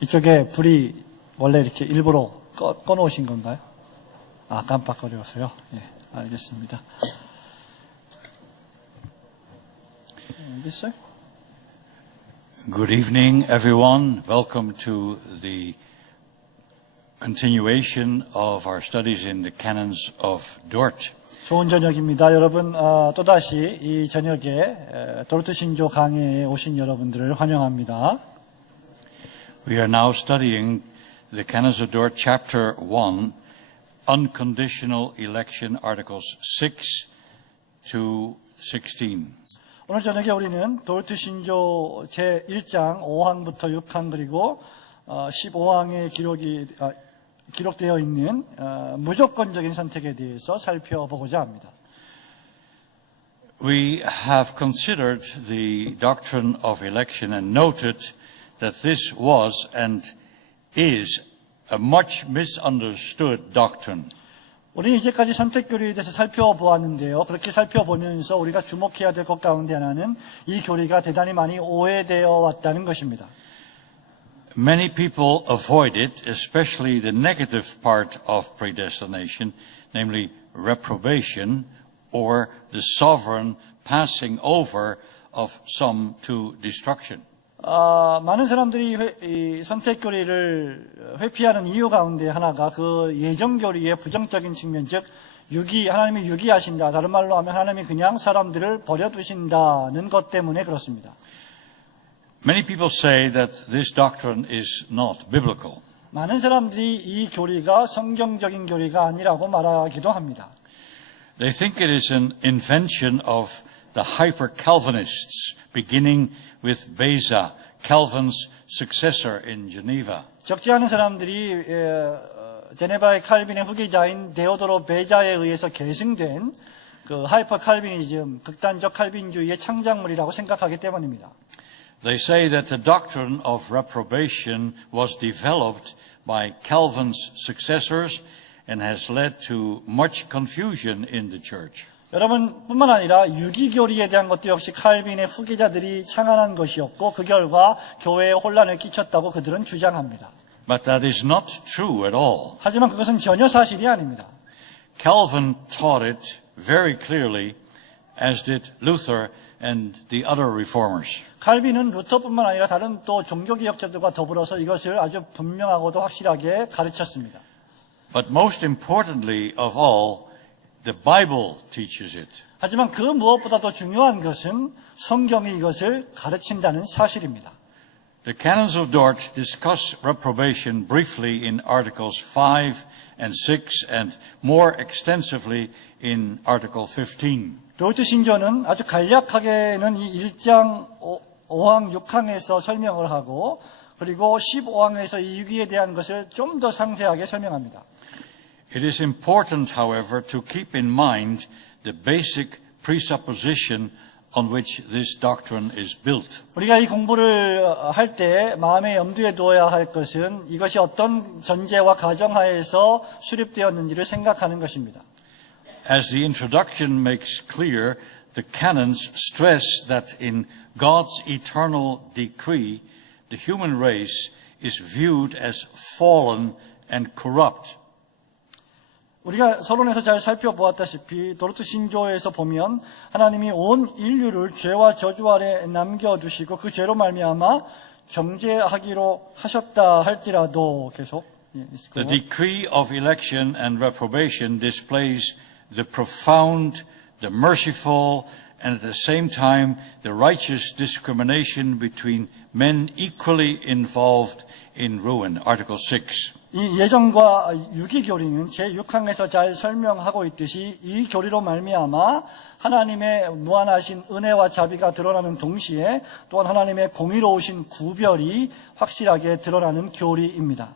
이쪽에 불이 원래 이렇게 일부러 꺼놓으신 건가요? 깜빡거려서요. 예, 알겠습니다. Yes, sir? Good evening, everyone. Welcome to the continuation of our studies in the canons of Dort. 좋은 저녁입니다. 여러분, 또다시 이 저녁에 도르트 신조 강해에 오신 여러분들을 환영합니다. We are now studying the canons of Dort, chapter 1, unconditional election, articles 6 to 16. 오늘 저녁에 우리는 도르트 신조 제1장 5항부터 6항 그리고 15항에 기록되어 있는 무조건적인 선택에 대해서 살펴보고자 합니다. We have considered the doctrine of election and noted that this was and is a much misunderstood doctrine. 우리는 이제까지 선택교리에 대해서 살펴보았는데요. 그렇게 살펴보면서 우리가 주목해야 될 것 가운데 하나는 이 교리가 대단히 많이 오해되어 왔다는 것입니다. Many people avoid it, especially the negative part of predestination, namely reprobation or the sovereign passing over of some to destruction. 많은 사람들이 이 선택교리를 회피하는 이유 가운데 하나가 그 예정교리의 부정적인 측면, 즉 하나님이 유기하신다. 다른 말로 하면 하나님이 그냥 사람들을 버려두신다는 것 때문에 그렇습니다. Many people say that this doctrine is not biblical. 많은 사람들이 이 교리가 성경적인 교리가 아니라고 말하기도 합니다. They think it is an invention of the hyper-Calvinists, beginning with Beza, Calvin's successor in Geneva. 적지 않은 사람들이 제네바의 칼빈의 후계자인 데오도로 베자에 의해서 계승된 그 하이퍼 칼빈이즘, 극단적 칼빈주의의 창작물이라고 생각하기 때문입니다. They say that the doctrine of reprobation was developed by Calvin's successors and has led to much confusion in the church. 여러분, 뿐만 아니라 유기교리에 대한 것도 역시 칼빈의 후계자들이 창안한 것이었고 그 결과 교회에 혼란을 끼쳤다고 그들은 주장합니다. But that is not true at all. 하지만 그것은 전혀 사실이 아닙니다. Calvin taught it very clearly, as did Luther and the other reformers. 칼빈은 루터뿐만 아니라 다른 또 종교개혁자들과 더불어서 이것을 아주 분명하고도 확실하게 가르쳤습니다. But most importantly of all, the Bible teaches it. 하지만 그 무엇보다도 중요한 것은 성경이 이것을 가르친다는 사실입니다. The canons of Dort discuss reprobation briefly in articles 5 and 6 and more extensively in article 15. 도르트 신조는 아주 간략하게는 이 1장 5항, 6항에서 설명을 하고 그리고 15항에서 이 유기에 대한 것을 좀 더 상세하게 설명합니다. It is important, however, to keep in mind the basic presupposition on which this doctrine is built. 우리가 이 공부를 할 때 마음에 염두에 두어야 할 것은 이것이 어떤 전제와 가정하에서 수립되었는지를 생각하는 것입니다. As the introduction makes clear, the canons stress that in God's eternal decree, the human race is viewed as fallen and corrupt. 우리가 서론에서 잘 살펴보았다시피 도르트 신조에서 보면 하나님이 온 인류를 죄와 저주 아래 남겨두시고 그 죄로 말미암아 정죄하기로 하셨다 할지라도 계속 The decree of election and reprobation displays the profound, the merciful, and at the same time the righteous discrimination between men equally involved in ruin. Article 6. 이 예정과 유기교리는 제6항에서 잘 설명하고 있듯이 이 교리로 말미암아 하나님의 무한하신 은혜와 자비가 드러나는 동시에 또한 하나님의 공의로우신 구별이 확실하게 드러나는 교리입니다.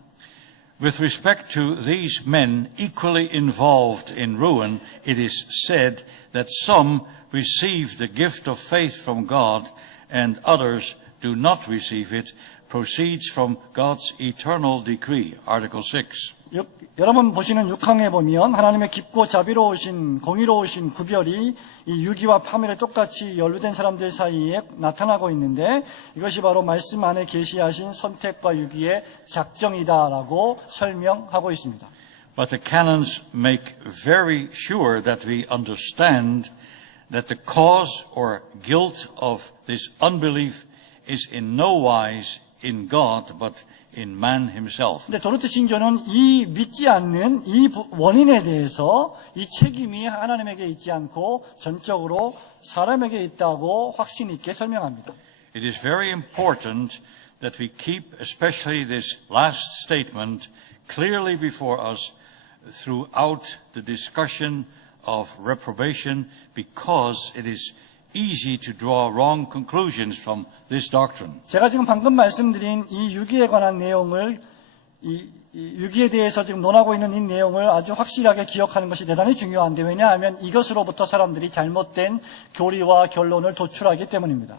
With respect to these men equally involved in ruin, it is said that some receive the gift of faith from God and others do not receive it, proceeds from God's eternal decree. Article 6. 여러분 보시는 6항에 보면 하나님의 깊고 자비로우신 공의로우신 구별이 이 유기와 파멸에 똑같이 연루된 사람들 사이에 나타나고 있는데 이것이 바로 말씀 안에 계시하신 선택과 유기의 작정이다라고 설명하고 있습니다. But the canons make very sure that we understand that the cause or guilt of this unbelief is in no wise in God, but in man himself. 근데 도르트 신교는 이 믿지 않는 이 원인에 대해서 이 책임이 하나님에게 있지 않고 전적으로 사람에게 있다고 확신 있게 설명합니다. It is very important that we keep especially this last statement clearly before us throughout the discussion of reprobation because it is easy to draw wrong conclusions from this doctrine. 제가 지금 방금 말씀드린 이 유기에 관한 내용을 이 유기에 대해서 지금 논하고 있는 이 내용을 아주 확실하게 기억하는 것이 대단히 중요한데 왜냐하면 이것으로부터 사람들이 잘못된 교리와 결론을 도출하기 때문입니다.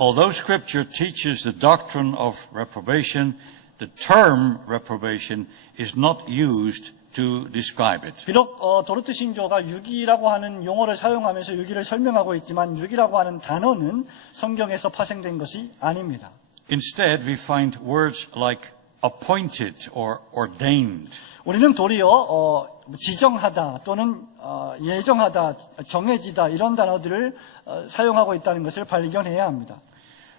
Although Scripture teaches the doctrine of reprobation, the term reprobation is not used to describe it. 비록 도르트 신교가 유기라고 하는 용어를 사용하면서 유기를 설명하고 있지만 유기라고 하는 단어는 성경에서 파생된 것이 아닙니다. Instead, we find words like appointed or ordained. 우리는 도리어 지정하다 또는 예정하다, 정해지다 이런 단어들을 사용하고 있다는 것을 발견해야 합니다.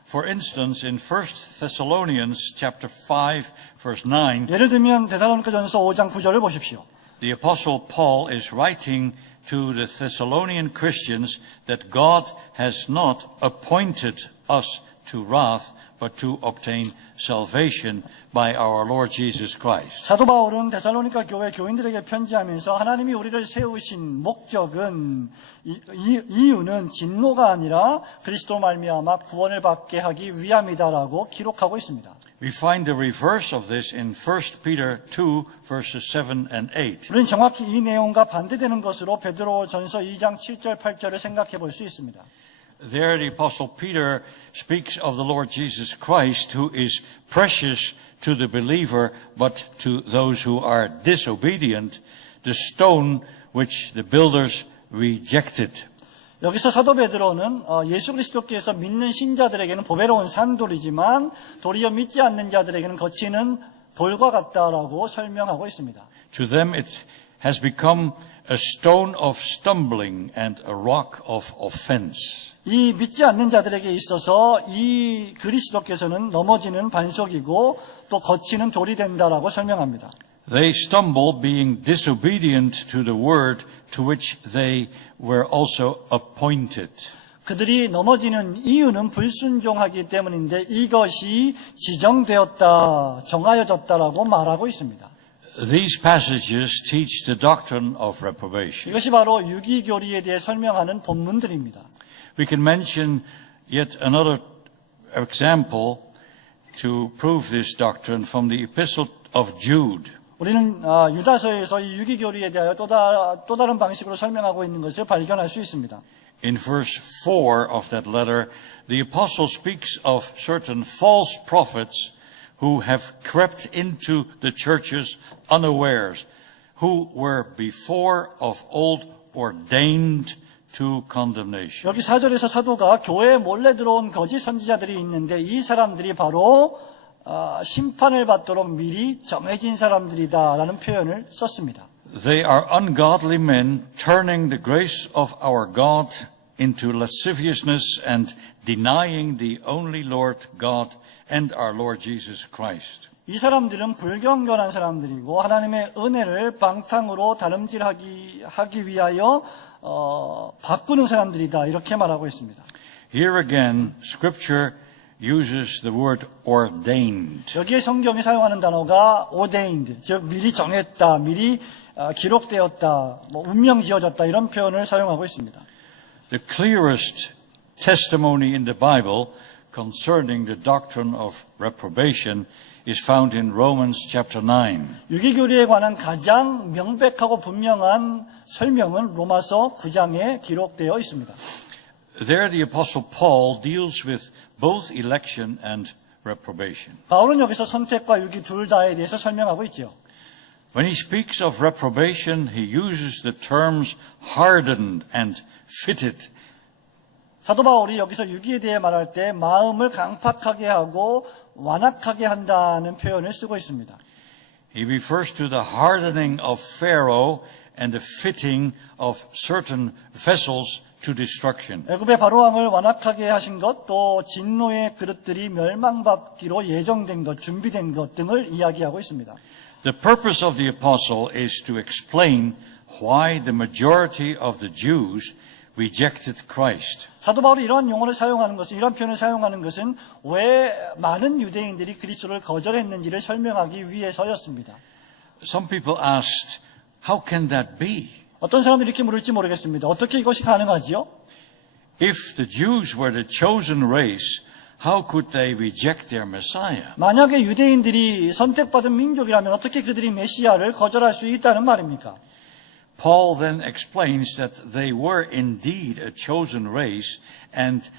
For instance, in 1 Thessalonians chapter 5, verse 9, 예를 들면 데살로니가전서 5장 9절을 보십시오. the Apostle Paul is writing to the Thessalonian Christians that God has not appointed us to wrath, but to obtain salvation by our Lord Jesus Christ. 사도 바울은 데살로니가 교회 교인들에게 편지하면서 하나님이 우리를 세우신 목적은 이유는 진노가 아니라 그리스도 말미암아 구원을 받게 하기 위함이다라고 기록하고 있습니다. We find the reverse of this in 1 Peter 2, verses 7 and 8. 우리는 정확히 이 내용과 반대되는 것으로 베드로전서 2장 7절 8절을 생각해 볼 수 있습니다. There the Apostle Peter speaks of the Lord Jesus Christ, who is precious to the believer, but to those who are disobedient, the stone which the builders rejected. 여기서 사도 베드로는 예수 그리스도께서 믿는 신자들에게는 보배로운 산돌이지만 도리어 믿지 않는 자들에게는 거치는 돌과 같다라고 설명하고 있습니다. To them it has become a stone of stumbling and a rock of offense. 이 믿지 않는 자들에게 있어서 이 그리스도께서는 넘어지는 반석이고 또 거치는 돌이 된다라고 설명합니다. They stumble being disobedient to the word to which they were also appointed. 그들이 넘어지는 이유는 불순종하기 때문인데 이것이 지정되었다, 정하여졌다라고 말하고 있습니다. These passages teach the doctrine of reprobation. 이것이 바로 유기교리에 대해 설명하는 본문들입니다. We can mention yet another example to prove this doctrine from the Epistle of Jude. 우리는 유다서에서 이 유기교리에 대하여 또 다른 방식으로 설명하고 있는 것을 발견할 수 있습니다. In verse 4 of that letter, the apostle speaks of certain false prophets who have crept into the churches unawares, who were before of old ordained to condemnation. 여기 4절에서 사도가 교회에 몰래 들어온 거짓 선지자들이 있는데 이 사람들이 바로 심판을 받도록 미리 정해진 사람들이다라는 표현을 썼습니다. They are ungodly men turning the grace of our God into lasciviousness and denying the only Lord God and our Lord Jesus Christ. 이 사람들은 불경건한 사람들이고 하나님의 은혜를 방탕으로 다름질하기 위하여 바꾸는 사람들이다 이렇게 말하고 있습니다. Here again, Scripture uses the word ordained. 여기에 성경이 사용하는 단어가 ordained, 즉 미리 정했다, 미리 기록되었다, 운명 지어졌다 이런 표현을 사용하고 있습니다. The clearest testimony in the Bible concerning the doctrine of reprobation is found in Romans chapter 9. 유기교리에 관한 가장 명백하고 분명한 설명은 로마서 9장에 기록되어 있습니다. There the Apostle Paul deals with both election and reprobation. 바울은 여기서 선택과 유기 둘 다에 대해서 설명하고 있죠. When he speaks of reprobation, he uses the terms hardened and fitted. 사도 바울이 여기서 유기에 대해 말할 때 마음을 강팍하게 하고 완악하게 한다는 표현을 쓰고 있습니다. He refers to the hardening of Pharaoh and the fitting of certain vessels to destruction. 애굽의 바로왕을 완악하게 하신 것, 또 진노의 그릇들이 멸망받기로 예정된 것, 준비된 것 등을 이야기하고 있습니다. The purpose of the apostle is to explain why the majority of the Jews rejected Christ. 사도 바울이 이러한 용어를 사용하는 것은, 이러한 표현을 사용하는 것은 왜 많은 유대인들이 그리스도를 거절했는지를 설명하기 위해서였습니다. Some people asked, how can that be? 어떤 사람들이 이렇게 물을지 모르겠습니다. 어떻게 이것이 가능하지요? If the Jews were the chosen race, how could they reject their Messiah? 만약에 유대인들이 선택받은 민족이라면 어떻게 그들이 메시아를 거절할 수 있다는 말입니까? Paul then explains that they were indeed a chosen race and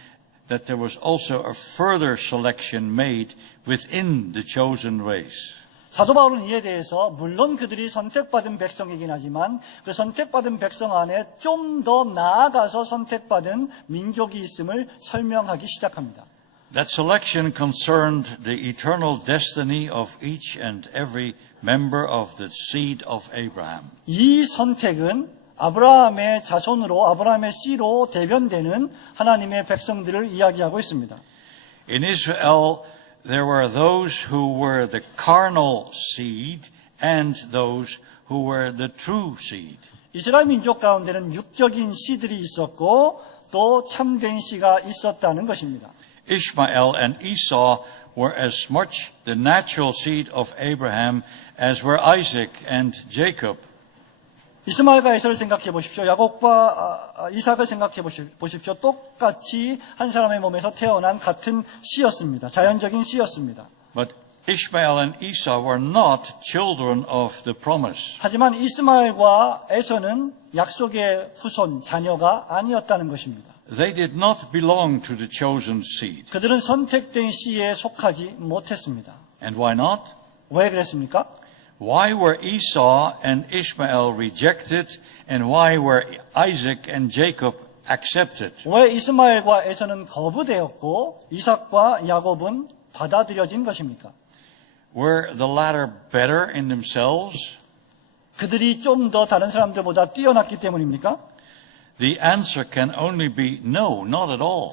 that there was also a further selection made within the chosen race. 사도 바울은 이에 대해서 물론 그들이 선택받은 백성이긴 하지만 그 선택받은 백성 안에 좀 더 나아가서 선택받은 민족이 있음을 설명하기 시작합니다. That selection concerned the eternal destiny of each and every member of the seed of Abraham. 이 선택은 아브라함의 자손으로 아브라함의 씨로 대변되는 하나님의 백성들을 이야기하고 있습니다. In Israel, there were those who were the carnal seed and those who were the true seed. 이스라엘 민족 가운데는 육적인 씨들이 있었고 또 참된 씨가 있었다는 것입니다. Ishmael and Esau were as much the natural seed of Abraham as were Isaac and Jacob. 이스마엘과 에서를 생각해 보십시오. 야곱과 이삭을 생각해 보십시오. 똑같이 한 사람의 몸에서 태어난 같은 씨였습니다. 자연적인 씨였습니다. But Ishmael and Esau were not children of the promise. 하지만 이스마엘과 에서는 약속의 후손, 자녀가 아니었다는 것입니다. They did not belong to the chosen seed. 그들은 선택된 씨에 속하지 못했습니다. And why not? 왜 그랬습니까? Why were Esau and Ishmael rejected and why were Isaac and Jacob accepted? 왜 이스마엘과 에서는 거부되었고 이삭과 야곱은 받아들여진 것입니까? Were the latter better in themselves? 그들이 좀 더 다른 사람들보다 뛰어났기 때문입니까? The answer can only be no, not at all.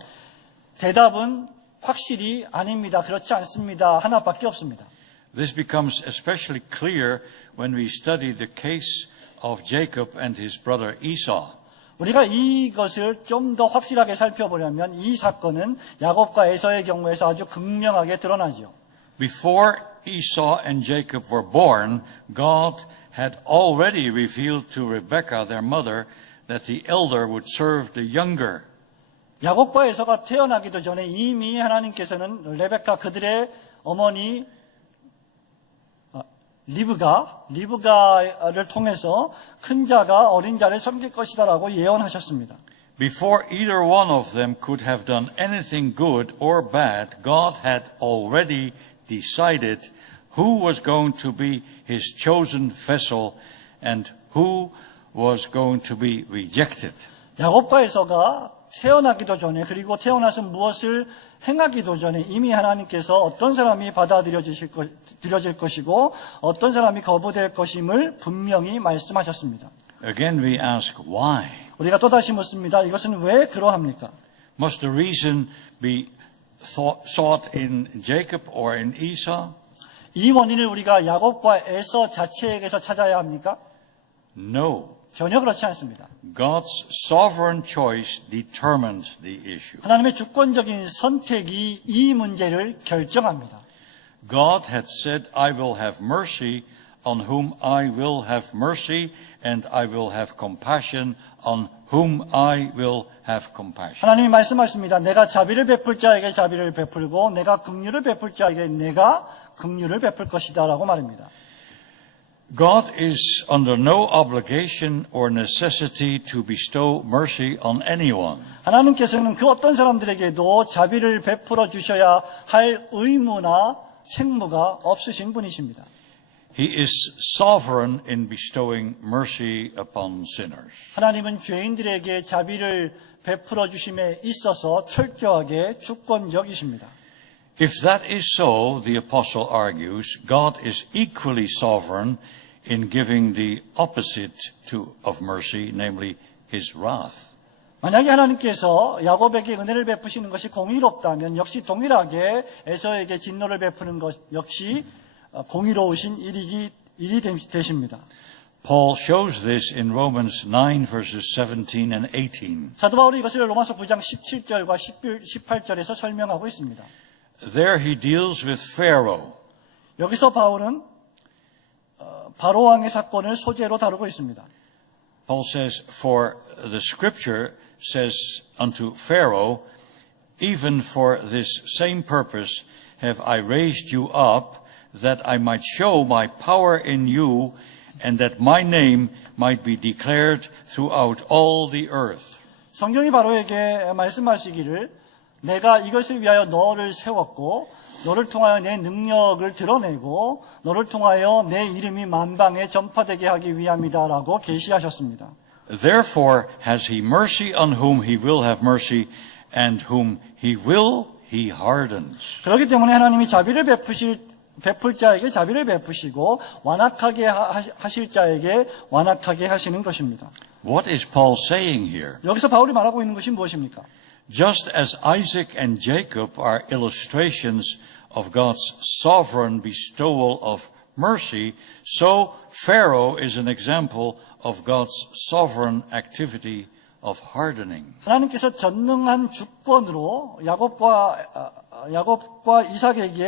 대답은 확실히 아닙니다. 그렇지 않습니다. 하나밖에 없습니다. This becomes especially clear when we study the case of Jacob and his brother Esau. 우리가 이것을 좀 더 확실하게 살펴보려면 이 사건은 야곱과 에서의 경우에서 아주 극명하게 드러나죠. Before Esau and Jacob were born, God had already revealed to Rebekah, their mother, that the elder would serve the younger. 야곱과 에서가 태어나기도 전에 이미 하나님께서는 레베카 그들의 어머니 리브가를 통해서 큰 자가 어린 자를 섬길 것이다라고 예언하셨습니다. Before either one of them could have done anything good or bad, God had already decided who was going to be his chosen vessel and who was going to be rejected. 야곱과 에서가 태어나기도 전에 그리고 태어나서 무엇을 행하기도 전에 이미 하나님께서 어떤 사람이 받아들여질 것이고 어떤 사람이 거부될 것임을 분명히 말씀하셨습니다. Again we ask why. 우리가 또다시 묻습니다. 이것은 왜 그러합니까? Must the reason be sought in Jacob or in Esau? 이 원인을 우리가 야곱과 에서 자체에게서 찾아야 합니까? No. 전혀 그렇지 않습니다. God's sovereign choice determined the issue. 하나님의 주권적인 선택이 이 문제를 결정합니다. God had said, I will have mercy on whom I will have mercy, and I will have compassion on whom I will have compassion. 하나님이 말씀하십니다. 내가 자비를 베풀 자에게 자비를 베풀고 내가 긍휼을 베풀 자에게 내가 긍휼을 베풀 것이다 라고 말합니다. God is under no obligation or necessity to bestow mercy on anyone. 하나님께서는 그 어떤 사람들에게도 자비를 베풀어 주셔야 할 의무나 책무가 없으신 분이십니다. He is sovereign in bestowing mercy upon sinners. 하나님은 죄인들에게 자비를 베풀어 주심에 있어서 철저하게 주권적이십니다. If that is so, the apostle argues, God is equally sovereign in giving the opposite of mercy, namely his wrath. 만약에 하나님께서 야곱에게 은혜를 베푸시는 것이 공의롭다면 역시 동일하게 에서에게 진노를 베푸는 것 역시 공의로우신 일이 되십니다. Paul shows this in Romans 9 verses 17 and 18. 사도 바울이 이것을 로마서 9장 17절과 18절에서 설명하고 있습니다. There he deals with Pharaoh. 여기서 바울은 바로 왕의 사건을 소재로 다루고 있습니다. Paul says, for the scripture says unto Pharaoh, even for this same purpose have I raised you up, that I might show my power in you, and that my name might be declared throughout all the earth. 성경이 바로에게 말씀하시기를 내가 이것을 위하여 너를 세웠고 너를 통하여 내 능력을 드러내고 너를 통하여 내 이름이 만방에 전파되게 하기 위함이다라고 계시하셨습니다. Therefore has he mercy on whom he will have mercy, and whom he will he hardens. 그렇기 때문에 하나님이 자비를 베풀 자에게 자비를 베푸시고 완악하게 하실 자에게 완악하게 하시는 것입니다. What is Paul saying here? 여기서 바울이 말하고 있는 것이 무엇입니까? Just as Isaac and Jacob are illustrations of God's sovereign bestowal of mercy, so Pharaoh is an example of God's sovereign activity of hardening. 하나님께서 전능한 주권으로 야곱과 이삭에게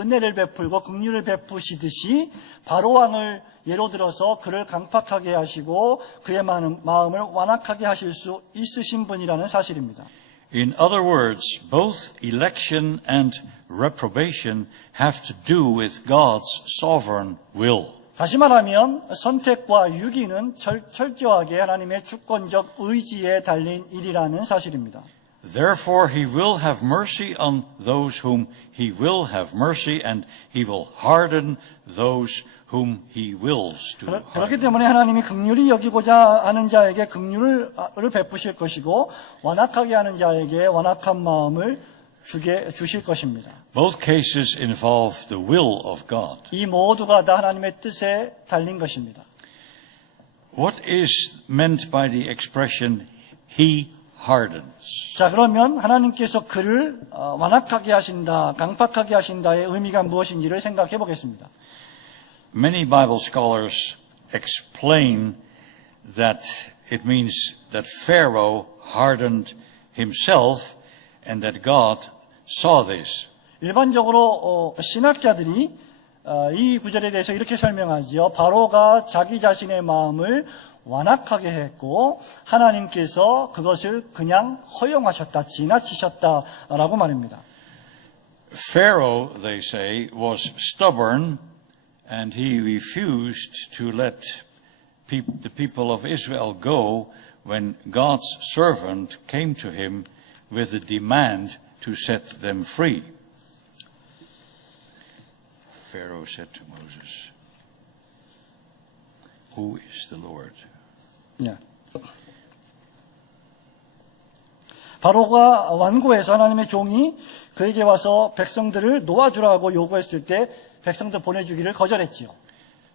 은혜를 베풀고 긍휼을 베푸시듯이 바로 왕을 예로 들어서 그를 강팍하게 하시고 그의 마음을 완악하게 하실 수 있으신 분이라는 사실입니다. In other words, both election and reprobation have to do with God's sovereign will. 다시 말하면 선택과 유기는 철저하게 하나님의 주권적 의지에 달린 일이라는 사실입니다. Therefore he will have mercy on those whom he will have mercy, and he will harden those whom he wills to 그렇기 harden. 때문에 하나님이 긍휼히 여기고자 하는 자에게 긍휼을 베푸실 것이고 완악하게 하는 자에게 완악한 마음을 주실 것입니다. Both cases involve the will of God. 이 모두가 다 하나님의 뜻에 달린 것입니다. What is meant by the expression he hardens? 자, 그러면 하나님께서 그를 완악하게 하신다, 강팍하게 하신다의 의미가 무엇인지를 생각해 보겠습니다. Many Bible scholars explain that it means that Pharaoh hardened himself and that God saw this. 일반적으로 신학자들이 이 구절에 대해서 이렇게 설명하지요. 바로가 자기 자신의 마음을 완악하게 했고 하나님께서 그것을 그냥 허용하셨다, 지나치셨다라고 말입니다. Pharaoh, they say, was stubborn, and he refused to let the people of Israel go when God's servant came to him with a demand to set them free. Pharaoh said to Moses, "Who is the Lord?" 네. 바로가 완고해서 하나님의 종이 그에게 와서 백성들을 놓아주라고 요구했을 때 백성들 보내주기를 거절했지요.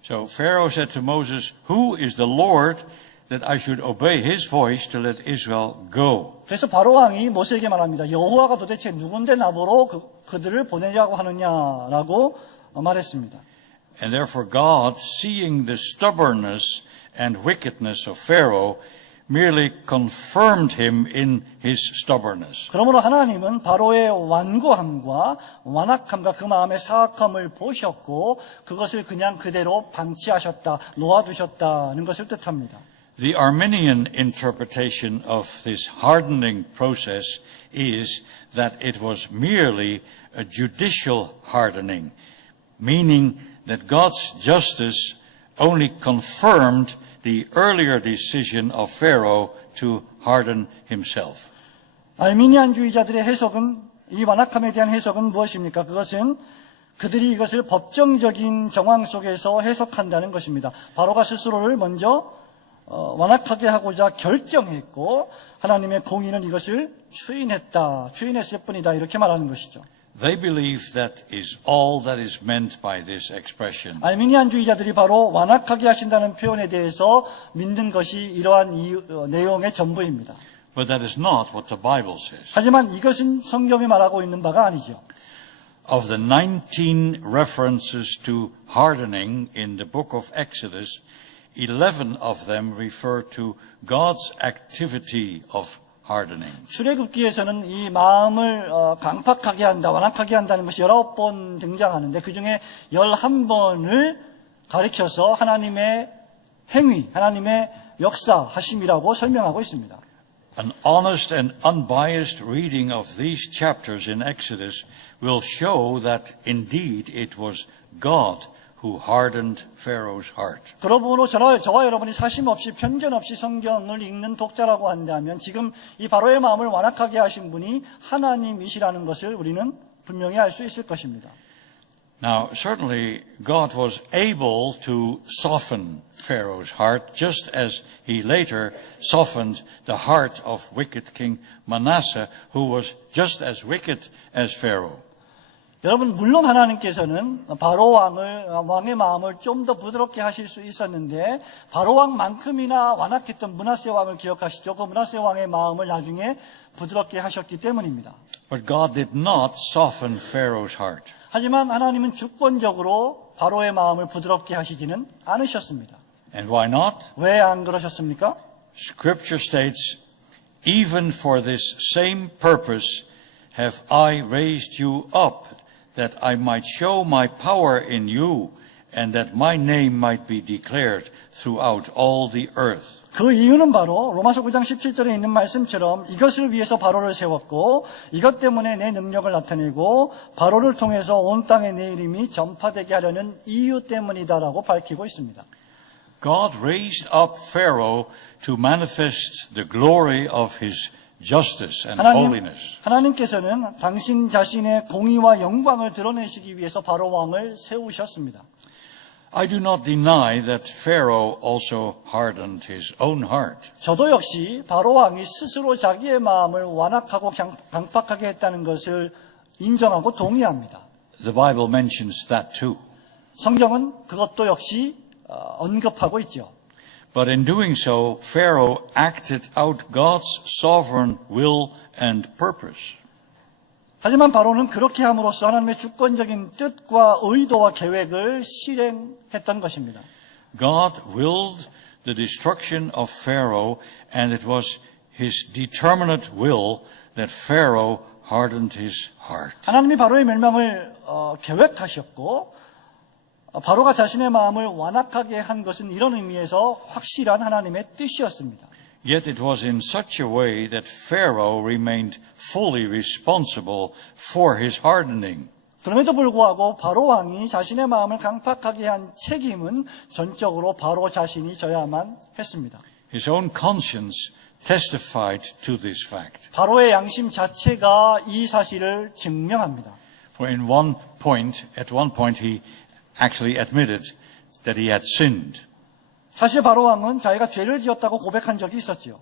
So Pharaoh said to Moses, "Who is the Lord that I should obey his voice to let Israel go?" 그래서 바로 왕이 모세에게 말합니다. 여호와가 도대체 누군데 나보러 그들을 보내려고 하느냐라고 말했습니다. And therefore God, seeing the stubbornness and wickedness of Pharaoh, merely confirmed him in his stubbornness. 그러므로 하나님은 바로의 완고함과 완악함과 그 마음의 사악함을 보셨고 그것을 그냥 그대로 방치하셨다, 놓아두셨다는 것을 뜻합니다. The Arminian interpretation of this hardening process is that it was merely a judicial hardening, meaning that God's justice only confirmed the earlier decision of Pharaoh to harden himself. 알미니안주의자들의 해석은 이 완악함에 대한 해석은 무엇입니까? 그것은 그들이 이것을 법정적인 정황 속에서 해석한다는 것입니다. 바로가 스스로를 먼저 완악하게 하고자 결정했고 하나님의 공의는 이것을 추인했을 뿐이다 이렇게 말하는 것이죠. They believe that is all that is meant by this expression. 알미니안주의자들이 바로 완악하게 하신다는 표현에 대해서 믿는 것이 이러한 내용의 전부입니다. But that is not what the Bible says. 하지만 이것은 성경이 말하고 있는 바가 아니죠. Of the 19 references to hardening in the book of Exodus, 11 of them refer to God's activity of hardening. 출애굽기에서는 이 마음을 강팍하게 한다, 완악하게 한다는 것이 19번 등장하는데 그중에 11번을 가리켜서 하나님의 행위, 하나님의 역사하심이라고 설명하고 있습니다. An honest and unbiased reading of these chapters in Exodus will show that indeed it was God who hardened Pharaoh's heart. 그러므로 저와 여러분이 사심 없이 편견 없이 성경을 읽는 독자라고 한다면 지금 이 바로의 마음을 완악하게 하신 분이 하나님이시라는 것을 우리는 분명히 알 수 있을 것입니다. Now, certainly God was able to soften Pharaoh's heart, just as he later softened the heart of wicked King Manasseh, who was just as wicked as Pharaoh. 여러분 물론 하나님께서는 바로 왕의 마음을 좀 더 부드럽게 하실 수 있었는데 바로 왕만큼이나 완악했던 므낫세 왕을 기억하시죠. 그 므낫세 왕의 마음을 나중에 부드럽게 하셨기 때문입니다. But God did not soften Pharaoh's heart. 하지만 하나님은 주권적으로 바로의 마음을 부드럽게 하시지는 않으셨습니다. And why not? 왜 안 그러셨습니까? Scripture states, even for this same purpose have I raised you up, that I might show my power in you, and that my name might be declared throughout all the earth. 그 이유는 바로 로마서 9장 17절에 있는 말씀처럼 이것을 위해서 바로를 세웠고 이것 때문에 내 능력을 나타내고 바로를 통해서 온 땅에 내 이름이 전파되게 하려는 이유 때문이다라고 밝히고 있습니다. God raised up Pharaoh to manifest the glory of his justice and holiness. 하나님께서는 당신 자신의 공의와 영광을 드러내시기 위해서 바로 왕을 세우셨습니다. I do not deny that Pharaoh also hardened his own heart. 저도 역시 바로 왕이 스스로 자기의 마음을 완악하고 강팍하게 했다는 것을 인정하고 동의합니다. The Bible mentions that too. 성경은 그것도 역시 언급하고 있죠. But in doing so, Pharaoh acted out God's sovereign will and purpose. 하지만 바로는 그렇게 함으로써 하나님의 주권적인 뜻과 의도와 계획을 실행했던 것입니다. God willed the destruction of Pharaoh, and it was his determinate will that Pharaoh hardened his heart. 하나님이 바로의 멸망을 계획하셨고 바로가 자신의 마음을 완악하게 한 것은 이런 의미에서 확실한 하나님의 뜻이었습니다. Yet it was in such a way that Pharaoh remained fully responsible for his hardening. 그럼에도 불구하고 바로 왕이 자신의 마음을 강팍하게 한 책임은 전적으로 바로 자신이 져야만 했습니다. His own conscience testified to this fact. 바로의 양심 자체가 이 사실을 증명합니다. For at one point he actually admitted that he had sinned. 사실 바로 왕은 자기가 죄를 지었다고 고백한 적이 있었지요.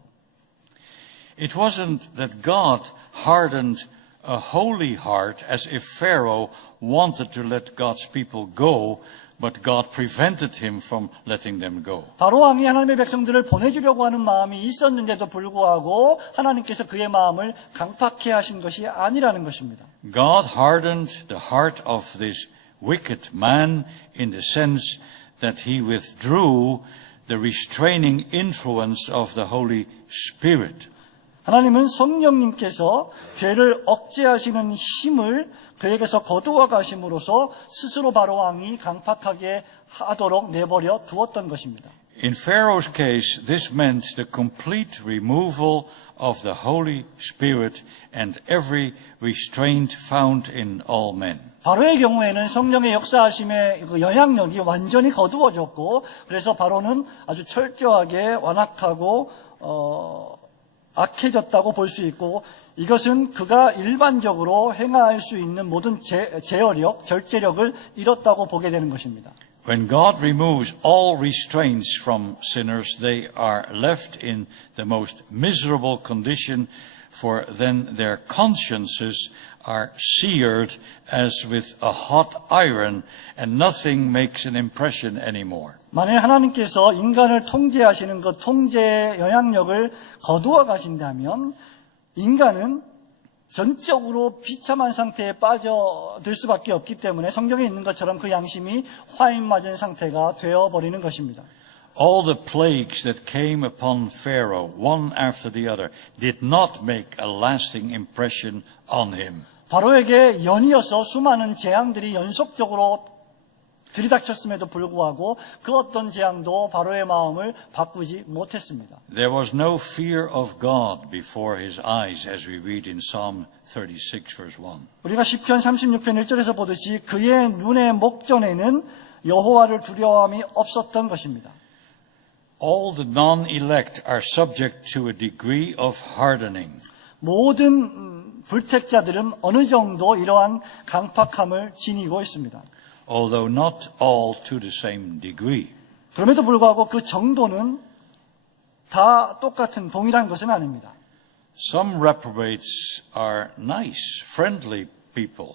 It wasn't that God hardened a holy heart as if Pharaoh wanted to let God's people go, but God prevented him from letting them go. 바로 왕이 하나님의 백성들을 보내주려고 하는 마음이 있었는데도 불구하고 하나님께서 그의 마음을 강팍해 하신 것이 아니라는 것입니다. God hardened the heart of this wicked man in the sense that he withdrew the restraining influence of the Holy Spirit. 하나님은 성령님께서 죄를 억제하시는 힘을 그에게서 거두어 가심으로써 스스로 바로 왕이 강팍하게 하도록 내버려 두었던 것입니다. In Pharaoh's case, this meant the complete removal of the Holy Spirit and every restraint found in all men. 바로의 경우에는 성령의 역사하심의 그 영향력이 완전히 거두어졌고 그래서 바로는 아주 철저하게 완악하고 악해졌다고 볼 수 있고 이것은 그가 일반적으로 행할 수 있는 모든 제어력, 절제력을 잃었다고 보게 되는 것입니다. When God removes all restraints from sinners, they are left in the most miserable condition, for then their consciences are seared as with a hot iron, and nothing makes an impression anymore. 만일 하나님께서 인간을 통제하시는 그 통제의 영향력을 거두어 가신다면 인간은 전적으로 비참한 상태에 빠져들 수밖에 없기 때문에 성경에 있는 것처럼 그 양심이 화인 맞은 상태가 되어버리는 것입니다. All the plagues that came upon Pharaoh, one after the other, did not make a lasting impression on him. 바로에게 연이어서 수많은 재앙들이 연속적으로 들이닥쳤음에도 불구하고 그 어떤 재앙도 바로의 마음을 바꾸지 못했습니다. There was no fear of God before his eyes, as we read in Psalm 36, verse 1. 우리가 시편 36편 1절에서 보듯이 그의 눈의 목전에는 여호와를 두려워함이 없었던 것입니다. All the non-elect are subject to a degree of hardening. 모든 불택자들은 어느 정도 이러한 강팍함을 지니고 있습니다. Although not all to the same degree. 그럼에도 불구하고 그 정도는 다 똑같은 동일한 것은 아닙니다. Some reprobates are nice, friendly people.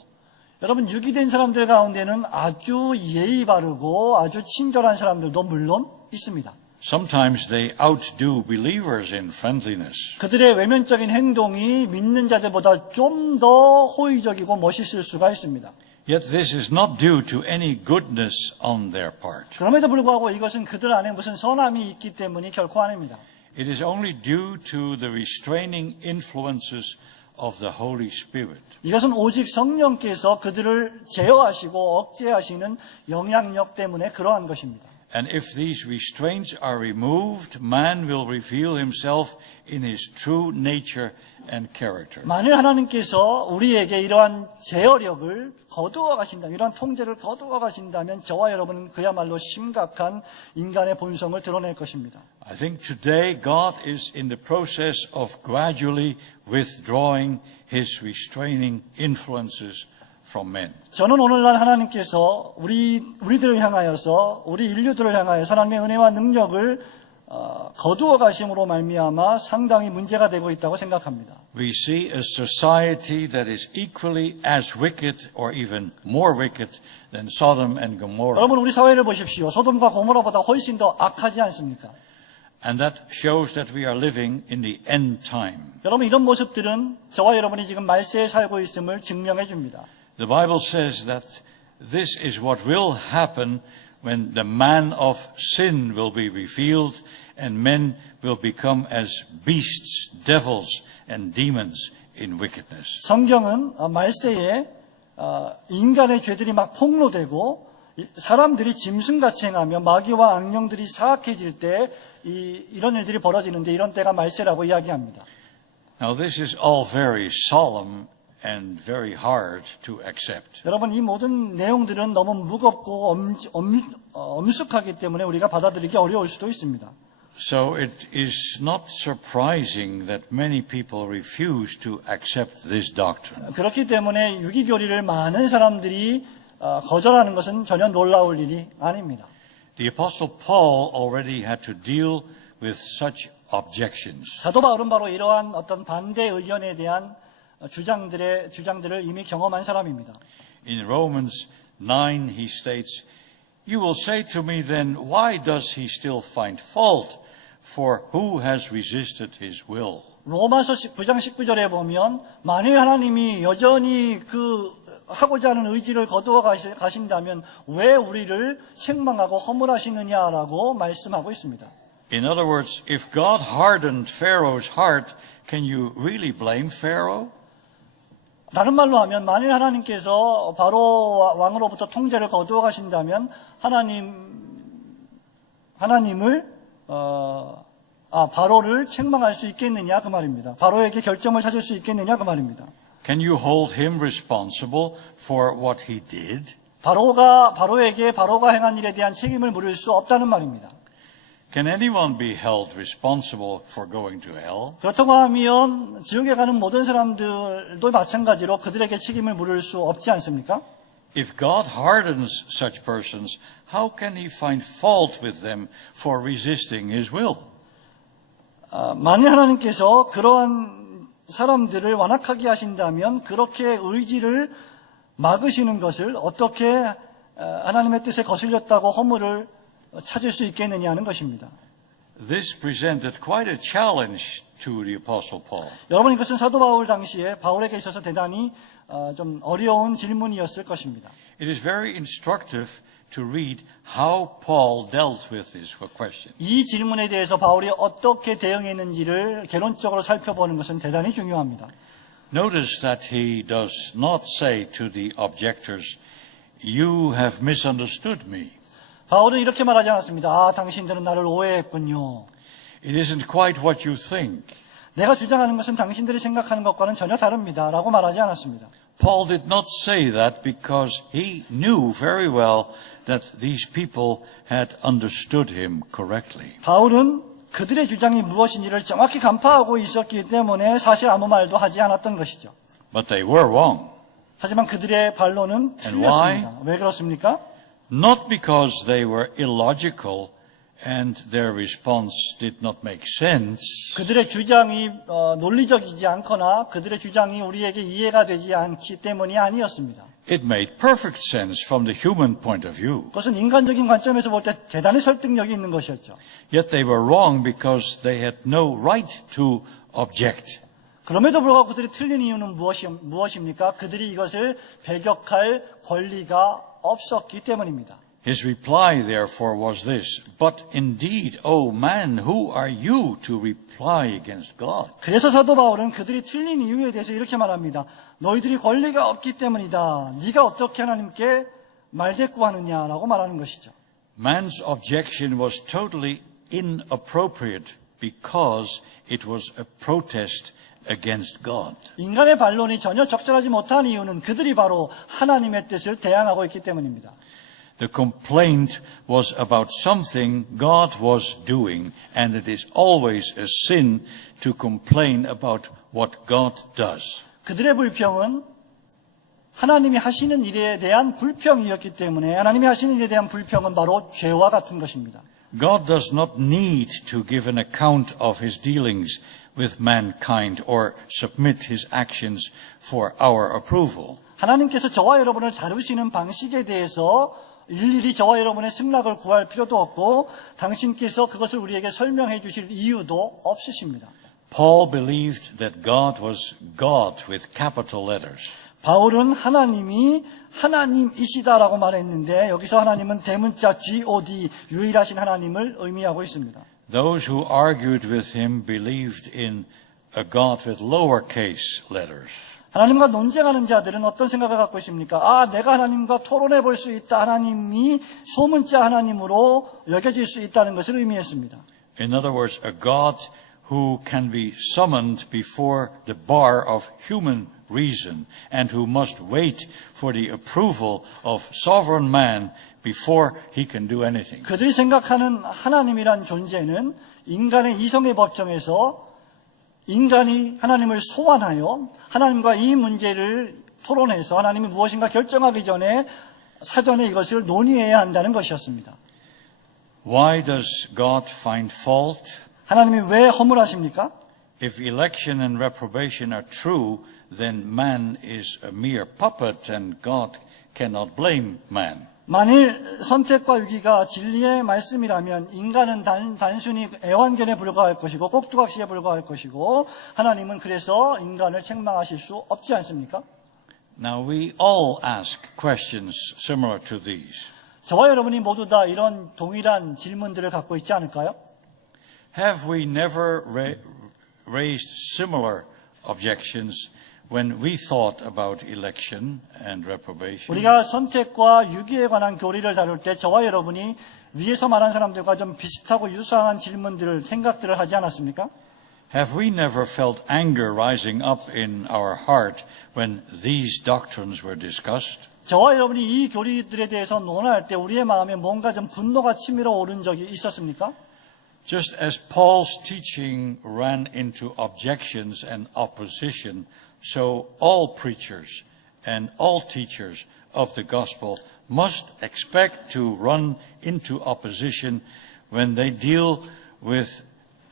여러분 유기된 사람들 가운데는 아주 예의 바르고 아주 친절한 사람들도 물론 있습니다. Sometimes they outdo believers in friendliness. 그들의 외면적인 행동이 믿는 자들보다 좀 더 호의적이고 멋있을 수가 있습니다. Yet this is not due to any goodness on their part. 그럼에도 불구하고 이것은 그들 안에 무슨 선함이 있기 때문이 결코 아닙니다. It is only due to the restraining influences of the Holy Spirit. 이것은 오직 성령께서 그들을 제어하시고 억제하시는 영향력 때문에 그러한 것입니다. And if these restraints are removed, man will reveal himself in his true nature and character. 만일 하나님께서 우리에게 이러한 제어력을 거두어 가신다면, 이러한 통제를 거두어 가신다면 저와 여러분은 그야말로 심각한 인간의 본성을 드러낼 것입니다. I think today God is in the process of gradually withdrawing his restraining influences from men. 저는 오늘날 하나님께서 우리들을 향하여서 우리 인류들을 향하여서 하나님의 은혜와 능력을 거두어 가심으로 말미암아 상당히 문제가 되고 있다고 생각합니다. We see a society that is equally as wicked or even more wicked than Sodom and Gomorrah. 여러분 우리 사회를 보십시오. 소돔과 고모라보다 훨씬 더 악하지 않습니까? And that shows that we are living in the end time. 여러분 이런 모습들은 저와 여러분이 지금 말세에 살고 있음을 증명해 줍니다. The Bible says that this is what will happen when the man of sin will be revealed and men will become as beasts, devils and demons in wickedness. 성경은 말세에 인간의 죄들이 막 폭로되고 사람들이 짐승같이 행하며 마귀와 악령들이 사악해질 때 이런 일들이 벌어지는데 이런 때가 말세라고 이야기합니다. Now this is all very solemn and very hard to accept. 여러분 이 모든 내용들은 너무 무겁고 엄숙하기 때문에 우리가 받아들이기 어려울 수도 있습니다. So it is not surprising that many people refuse to accept this doctrine. 그렇기 때문에 유기교리를 많은 사람들이 거절하는 것은 전혀 놀라울 일이 아닙니다. The Apostle Paul already had to deal with such objections. 사도 바울은 바로 이러한 어떤 반대 의견에 대한 주장들을 이미 경험한 사람입니다. In Romans 9 he states, "You will say to me then, why does he still find fault? For who has resisted his will?" 로마서 9장 19절에 보면 만일 하나님이 여전히 하고자 하는 의지를 거두어 가신다면 왜 우리를 책망하고 허물하시느냐라고 말씀하고 있습니다. In other words, if God hardened Pharaoh's heart, can you really blame Pharaoh? 다른 말로 하면 만일 하나님께서 바로 왕으로부터 통제를 거두어 가신다면 바로를 책망할 수 있겠느냐 그 말입니다. 바로에게 결정을 찾을 수 있겠느냐 그 말입니다. Can you hold him responsible for what he did? 바로가 행한 일에 대한 책임을 물을 수 없다는 말입니다. Can anyone be held responsible for going to hell? 그렇다고 하면 지옥에 가는 모든 사람들도 마찬가지로 그들에게 책임을 물을 수 없지 않습니까? If God hardens such persons, how can he find fault with them for resisting his will? 만일 하나님께서 그러한 사람들을 완악하게 하신다면 그렇게 의지를 막으시는 것을 어떻게 하나님의 뜻에 거슬렸다고 허물을 찾을 수 있겠느냐 하는 것입니다. This presented quite a challenge to the Apostle Paul. 여러분 이것은 사도 바울 당시에 바울에게 있어서 대단히 좀 어려운 질문이었을 것입니다. It is very instructive to read how Paul dealt with this question. 이 질문에 대해서 바울이 어떻게 대응했는지를 개론적으로 살펴보는 것은 대단히 중요합니다. Notice that he does not say to the objectors, "You have misunderstood me." 바울은 이렇게 말하지 않았습니다. 당신들은 나를 오해했군요. It isn't quite what you think. 내가 주장하는 것은 당신들이 생각하는 것과는 전혀 다릅니다. 라고 말하지 않았습니다. Paul did not say that because he knew very well that these people had understood him correctly. 바울은 그들의 주장이 무엇인지를 정확히 간파하고 있었기 때문에 사실 아무 말도 하지 않았던 것이죠. But they were wrong. 하지만 그들의 반론은 틀렸습니다. 왜 그렇습니까? Not because they were illogical and their response did not make sense, 그들의 주장이 논리적이지 않거나 그들의 주장이 우리에게 이해가 되지 않기 때문이 아니었습니다. it made perfect sense from the human point of view. 그것은 인간적인 관점에서 볼 때 대단히 설득력이 있는 것이었죠. Yet they were wrong because they had no right to object. 그럼에도 불구하고 그들이 틀린 이유는 무엇입니까? 그들이 이것을 배격할 권리가 없었기 때문입니다. His reply, therefore, was this, "But indeed, O man, who are you to reply against God?" 그래서 사도 바울은 그들이 틀린 이유에 대해서 이렇게 말합니다. 너희들이 권리가 없기 때문이다. 네가 어떻게 하나님께 말대꾸하느냐라고 말하는 것이죠. Man's objection was totally inappropriate because it was a protest against God. 인간의 반론이 전혀 적절하지 못한 이유는 그들이 바로 하나님의 뜻을 대항하고 있기 때문입니다. The complaint was about something God was doing, and it is always a sin to complain about what God does. 그들의 불평은 하나님이 하시는 일에 대한 불평이었기 때문에 하나님이 하시는 일에 대한 불평은 바로 죄와 같은 것입니다. God does not need to give an account of his dealings with mankind or submit his actions for our approval. 하나님께서 저와 여러분을 다루시는 방식에 대해서 일일이 저와 여러분의 승낙을 구할 필요도 없고 당신께서 그것을 우리에게 설명해 주실 이유도 없으십니다. Paul believed that God was God with capital letters. 바울은 하나님이 하나님이시다라고 말했는데 여기서 하나님은 대문자 God, 유일하신 하나님을 의미하고 있습니다. Those who argued with him believed in a God with lowercase letters. 하나님과 논쟁하는 자들은 어떤 생각을 갖고 있습니까? 내가 하나님과 토론해 볼 수 있다. 하나님이 소문자 하나님으로 여겨질 수 있다는 것을 의미했습니다. In other words, a God who can be summoned before the bar of human reason and who must wait for the approval of sovereign man before he can do anything. 그들이 생각하는 하나님이란 존재는 인간의 이성의 법정에서 인간이 하나님을 소환하여 하나님과 이 문제를 토론해서 하나님이 무엇인가 결정하기 전에 사전에 이것을 논의해야 한다는 것이었습니다. Why does God find fault? 하나님이 왜 허물하십니까? If election and reprobation are true, then man is a mere puppet and God cannot blame man. 만일 선택과 위기가 진리의 말씀이라면 인간은 단순히 애완견에 불과할 것이고 꼭두각시에 불과할 것이고 하나님은 그래서 인간을 책망하실 수 없지 않습니까? Now we all ask questions similar to these. 저와 여러분이 모두 다 이런 동일한 질문들을 갖고 있지 않을까요? Have we never raised similar objections when we thought about election and reprobation? 우리가 선택과 유기에 관한 교리를 다룰 때 저와 여러분이 위에서 말한 사람들과 좀 비슷하고 유사한 질문들을 생각들을 하지 않았습니까? Have we never felt anger rising up in our heart when these doctrines were discussed? 저와 여러분이 이 교리들에 대해서 논할 때 우리의 마음에 뭔가 좀 분노가 치밀어 오른 적이 있었습니까? Just as Paul's teaching ran into objections and opposition, so all preachers and all teachers of the gospel must expect to run into opposition when they deal with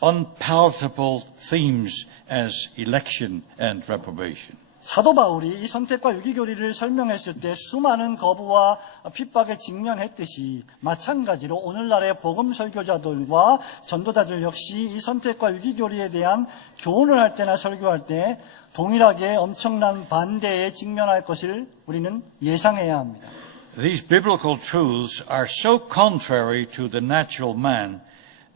unpalatable themes as election and reprobation. 사도 바울이 이 선택과 유기교리를 설명했을 때 수많은 거부와 핍박에 직면했듯이 마찬가지로 오늘날의 복음 설교자들과 전도자들 역시 이 선택과 유기교리에 대한 교훈을 할 때나 설교할 때 동일하게 엄청난 반대에 직면할 것을 우리는 예상해야 합니다. These biblical truths are so contrary to the natural man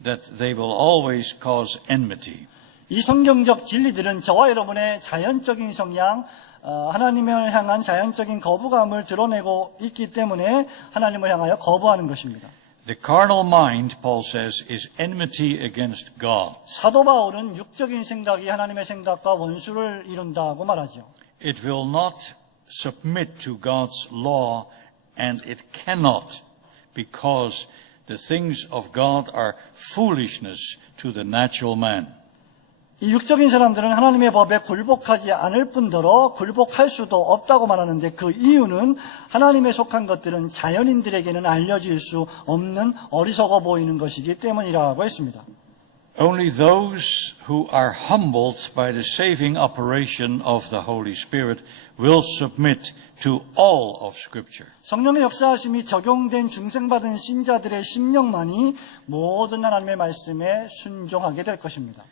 that they will always cause enmity. 이 성경적 진리들은 저와 여러분의 자연적인 성향, 하나님을 향한 자연적인 거부감을 드러내고 있기 때문에 하나님을 향하여 거부하는 것입니다. The carnal mind, Paul says, is enmity against God. 사도 바울은 육적인 생각이 하나님의 생각과 원수를 이룬다고 말하죠. It will not submit to God's law, and it cannot, because the things of God are foolishness to the natural man. 이 육적인 사람들은 하나님의 법에 굴복하지 않을 뿐더러 굴복할 수도 없다고 말하는데 그 이유는 하나님에 속한 것들은 자연인들에게는 알려질 수 없는 어리석어 보이는 것이기 때문이라고 했습니다. Only those who are humbled by the saving operation of the Holy Spirit will submit to all of Scripture. 성령의 역사하심이 적용된 중생받은 신자들의 심령만이 모든 하나님의 말씀에 순종하게 될 것입니다.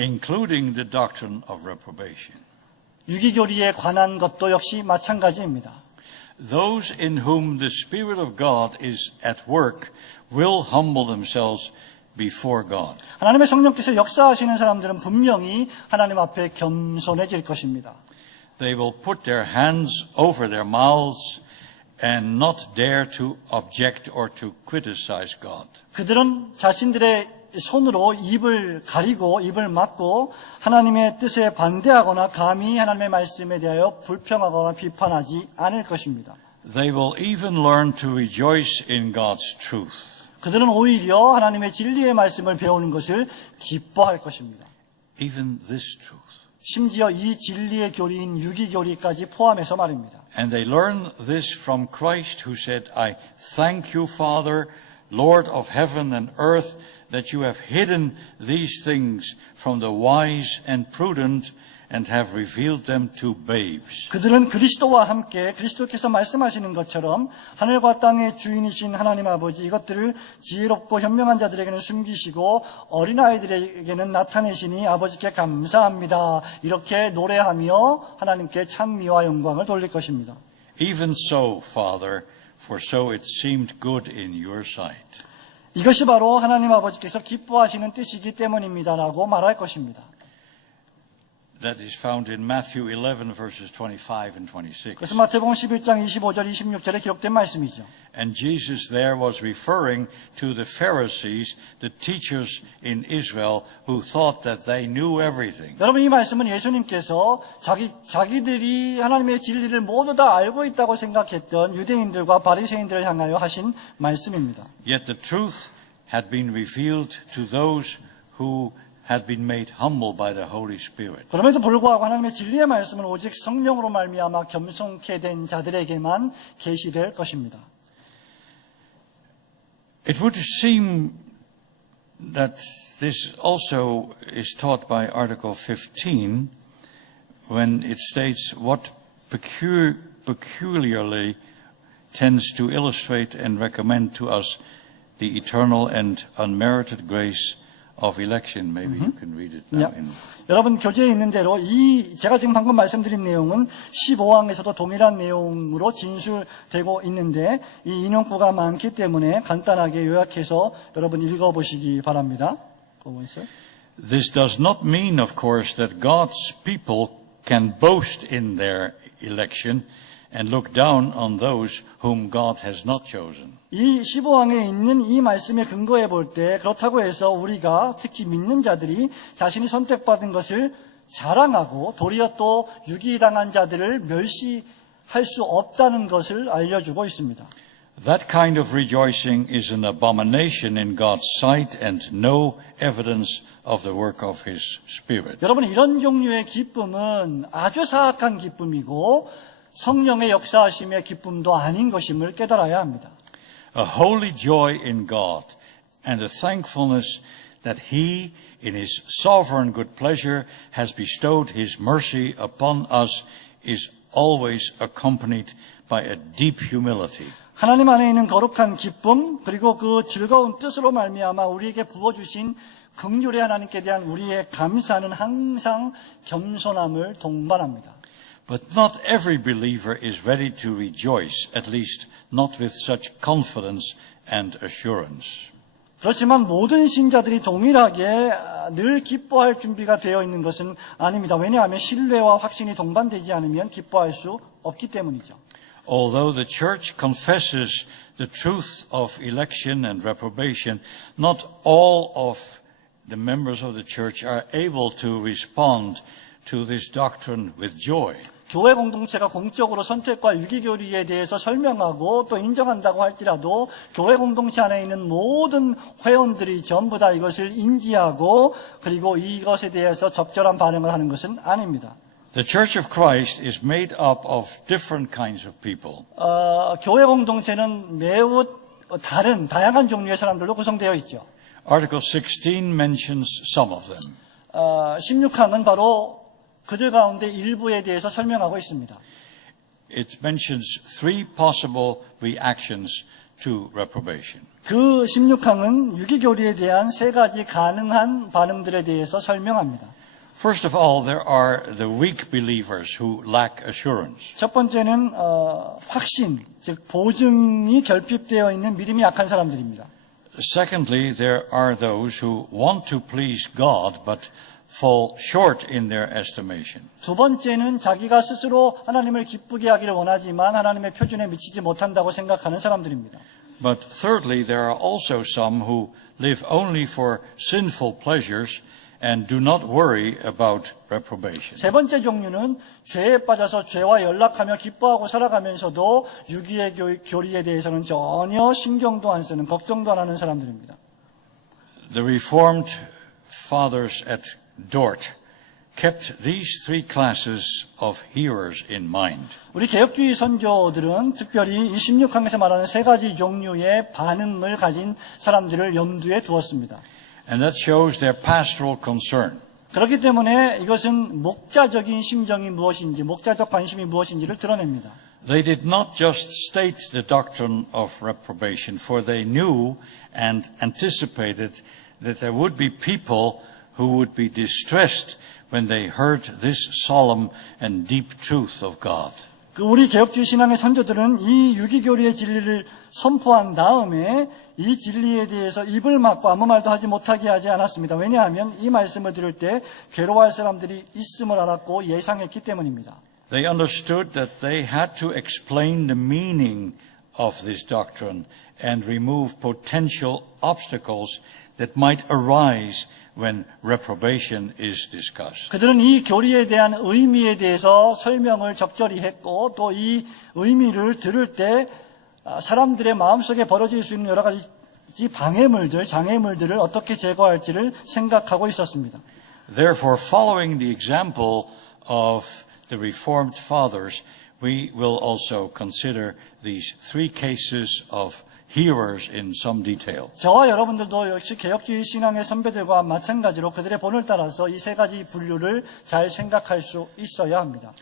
Including the doctrine of reprobation. 유기교리에 관한 것도 역시 마찬가지입니다. Those in whom the Spirit of God is at work will humble themselves before God. 하나님의 성령께서 역사하시는 사람들은 분명히 하나님 앞에 겸손해질 것입니다. They will put their hands over their mouths and not dare to object or to criticize God. 그들은 자신들의 손으로 입을 가리고 입을 막고 하나님의 뜻에 반대하거나 감히 하나님의 말씀에 대하여 불평하거나 비판하지 않을 것입니다. They will even learn to rejoice in God's truth. 그들은 오히려 하나님의 진리의 말씀을 배우는 것을 기뻐할 것입니다. Even this truth. 심지어 이 진리의 교리인 유기교리까지 포함해서 말입니다. And they learn this from Christ who said, I thank you, Father, Lord of heaven and earth, that you have hidden these things from the wise and prudent and have revealed them to babes. 그들은 그리스도와 함께 그리스도께서 말씀하시는 것처럼 하늘과 땅의 주인이신 하나님 아버지 이것들을 지혜롭고 현명한 자들에게는 숨기시고 어린아이들에게는 나타내시니 아버지께 감사합니다. 이렇게 노래하며 하나님께 찬미와 영광을 돌릴 것입니다. Even so, Father, for so it seemed good in your sight. 이것이 바로 하나님 아버지께서 기뻐하시는 뜻이기 때문입니다라고 말할 것입니다. That is found in Matthew 11, verses 25 and 26. 그것은 마태복음 11장 25절 26절에 기록된 말씀이죠. And Jesus there was referring to the Pharisees, the teachers in Israel, who thought that they knew everything. 여러분 이 말씀은 예수님께서 자기들이 하나님의 진리를 모두 다 알고 있다고 생각했던 유대인들과 바리새인들을 향하여 하신 말씀입니다. Yet the truth had been revealed to those who had been made humble by the Holy Spirit. 그럼에도 불구하고 하나님의 진리의 말씀은 오직 성령으로 말미암아 겸손케 된 자들에게만 계시될 것입니다. It would seem that this also is taught by Article 15 when it states what peculiarly tends to illustrate and recommend to us the eternal and unmerited grace of election. Maybe you can read it now. 여러분 교재에 있는 대로 제가 지금 방금 말씀드린 내용은 15항에서도 동일한 내용으로 진술되고 있는데 이 인용구가 많기 때문에 간단하게 요약해서 여러분 읽어보시기 바랍니다. This does not mean, of course, that God's people can boast in their election and look down on those whom God has not chosen. 이 15항에 있는 이 말씀에 근거해 볼 때 그렇다고 해서 우리가 특히 믿는 자들이 자신이 선택받은 것을 자랑하고 도리어 또 유기당한 자들을 멸시할 수 없다는 것을 알려주고 있습니다. That kind of rejoicing is an abomination in God's sight and no evidence of the work of His Spirit. 여러분, 이런 종류의 기쁨은 아주 사악한 기쁨이고 성령의 역사하심의 기쁨도 아닌 것임을 깨달아야 합니다. A holy joy in God and a thankfulness that He, in His sovereign good pleasure, has bestowed His mercy upon us is always accompanied by a deep humility. 하나님 안에 있는 거룩한 기쁨, 그리고 그 즐거운 뜻으로 말미암아 우리에게 부어주신 긍휼의 하나님께 대한 우리의 감사는 항상 겸손함을 동반합니다. But not every believer is ready to rejoice, at least not with such confidence and assurance. 그렇지만 모든 신자들이 동일하게 늘 기뻐할 준비가 되어 있는 것은 아닙니다. 왜냐하면 신뢰와 확신이 동반되지 않으면 기뻐할 수 없기 때문이죠. Although the church confesses the truth of election and reprobation, not all of the members of the church are able to respond to this doctrine with joy. 교회 공동체가 공적으로 선택과 유기교리에 대해서 설명하고 또 인정한다고 할지라도 교회 공동체 안에 있는 모든 회원들이 전부 다 이것을 인지하고 그리고 이것에 대해서 적절한 반응을 하는 것은 아닙니다. The Church of Christ is made up of different kinds of people. 교회 공동체는 매우 다양한 종류의 사람들로 구성되어 있죠. Article 16 mentions some of them. 16항은 바로 그들 가운데 일부에 대해서 설명하고 있습니다. It mentions three possible reactions to reprobation. 그 16항은 유기교리에 대한 세 가지 가능한 반응들에 대해서 설명합니다. First of all, there are the weak believers who lack assurance. 첫 번째는 확신, 즉 보증이 결핍되어 있는 믿음이 약한 사람들입니다. Secondly, there are those who want to please God but fall short in their estimation. 두 번째는 자기가 스스로 하나님을 기쁘게 하기를 원하지만 하나님의 표준에 미치지 못한다고 생각하는 사람들입니다. But thirdly, there are also some who live only for sinful pleasures and do not worry about reprobation. 세 번째 종류는 죄에 빠져서 죄와 연락하며 기뻐하고 살아가면서도 유기의 교리에 대해서는 전혀 신경도 안 쓰는, 걱정도 안 하는 사람들입니다. The Reformed fathers at Dort kept these three classes of hearers in mind. 우리 개혁주의 선교들은 특별히 이 16항에서 말하는 세 가지 종류의 반응을 가진 사람들을 염두에 두었습니다. And that shows their pastoral concern. 그렇기 때문에 이것은 목자적인 심정이 무엇인지, 목자적 관심이 무엇인지를 드러냅니다. They did not just state the doctrine of reprobation, for they knew and anticipated that there would be people who would be distressed when they heard this solemn and deep truth of God. 우리 개혁주의 신앙의 선조들은 이 유기교리의 진리를 선포한 다음에 이 진리에 대해서 입을 막고 아무 말도 하지 못하게 하지 않았습니다. 왜냐하면 이 말씀을 들을 때 괴로워할 사람들이 있음을 알았고 예상했기 때문입니다. They understood that they had to explain the meaning of this doctrine and remove potential obstacles that might arise when reprobation is discussed. 그들은 이 교리에 대한 의미에 대해서 설명을 적절히 했고 또 이 의미를 들을 때 사람들의 마음속에 벌어질 수 있는 여러 가지 방해물들, 장애물들을 어떻게 제거할지를 생각하고 있었습니다. Therefore, following the example of the Reformed Fathers, we will also consider these three cases of hearers in some detail. 저와 여러분들도 역시 개혁주의 신앙의 선배들과 마찬가지로 그들의 본을 따라서 이 세 가지 분류를 잘 생각할 수 있어야 합니다.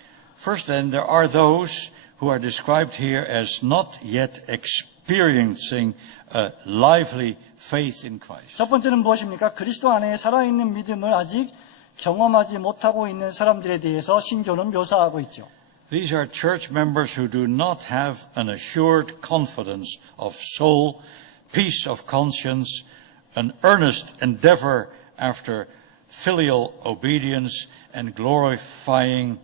First then, there are those who are described here as not yet experiencing a lively faith in Christ. 첫 번째는 무엇입니까? 그리스도 안에 살아있는 믿음을 아직 경험하지 못하고 있는 사람들에 대해서 신조는 묘사하고 있죠. These are church members who do not have an assured confidence of soul, peace of conscience, an earnest endeavor after filial obedience, and glorying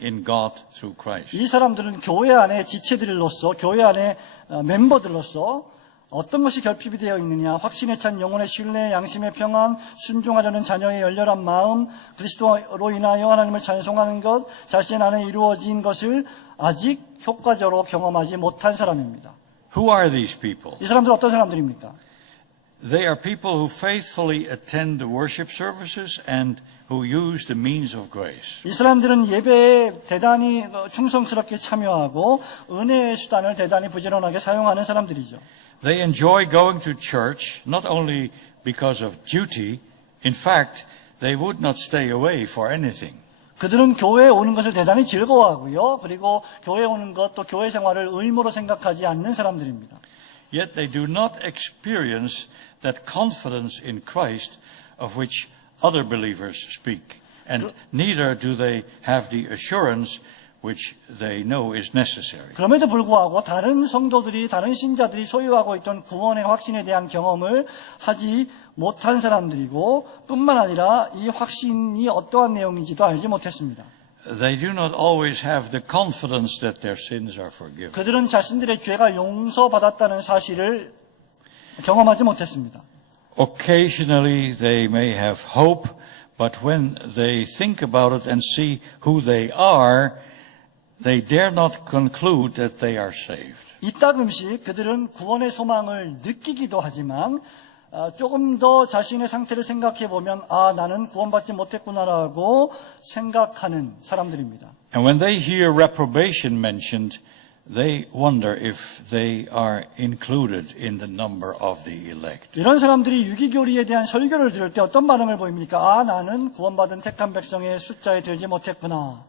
in God through Christ. 이 사람들은 교회 안에 지체들로서, 교회 안에 멤버들로서 어떤 것이 결핍이 되어 있느냐, 확신에 찬 영혼의 신뢰, 양심의 평안, 순종하려는 자녀의 열렬한 마음, 그리스도로 인하여 하나님을 찬송하는 것, 자신 안에 이루어진 것을 아직 효과적으로 경험하지 못한 사람입니다. Who are these people? 이 사람들은 어떤 사람들입니까? They are people who faithfully attend the worship services and who use the means of grace. 이 사람들은 예배에 대단히 충성스럽게 참여하고 은혜의 수단을 대단히 부지런하게 사용하는 사람들이죠. They enjoy going to church not only because of duty, in fact, they would not stay away for anything. 그들은 교회에 오는 것을 대단히 즐거워하고요. 그리고 교회에 오는 것 또 교회 생활을 의무로 생각하지 않는 사람들입니다. Yet they do not experience that confidence in Christ of which other believers speak. And neither do they have the assurance which they know is necessary. 그럼에도 불구하고 다른 성도들이 다른 신자들이 소유하고 있던 구원의 확신에 대한 경험을 하지 못한 사람들이고 뿐만 아니라 이 확신이 어떠한 내용인지도 알지 못했습니다. They do not always have the confidence that their sins are forgiven. 그들은 자신들의 죄가 용서받았다는 사실을 경험하지 못했습니다. Occasionally they may have hope, but when they think about it and see who they are, they dare not conclude that they are saved. 이따금씩 그들은 구원의 소망을 느끼기도 하지만 조금 더 자신의 상태를 생각해 보면 나는 구원받지 못했구나라고 생각하는 사람들입니다. And when they hear reprobation mentioned, they wonder if they are included in the number of the elect. 이런 사람들이 유기교리에 대한 설교를 들을 때 어떤 반응을 보입니까? 나는 구원받은 택한 백성의 숫자에 들지 못했구나.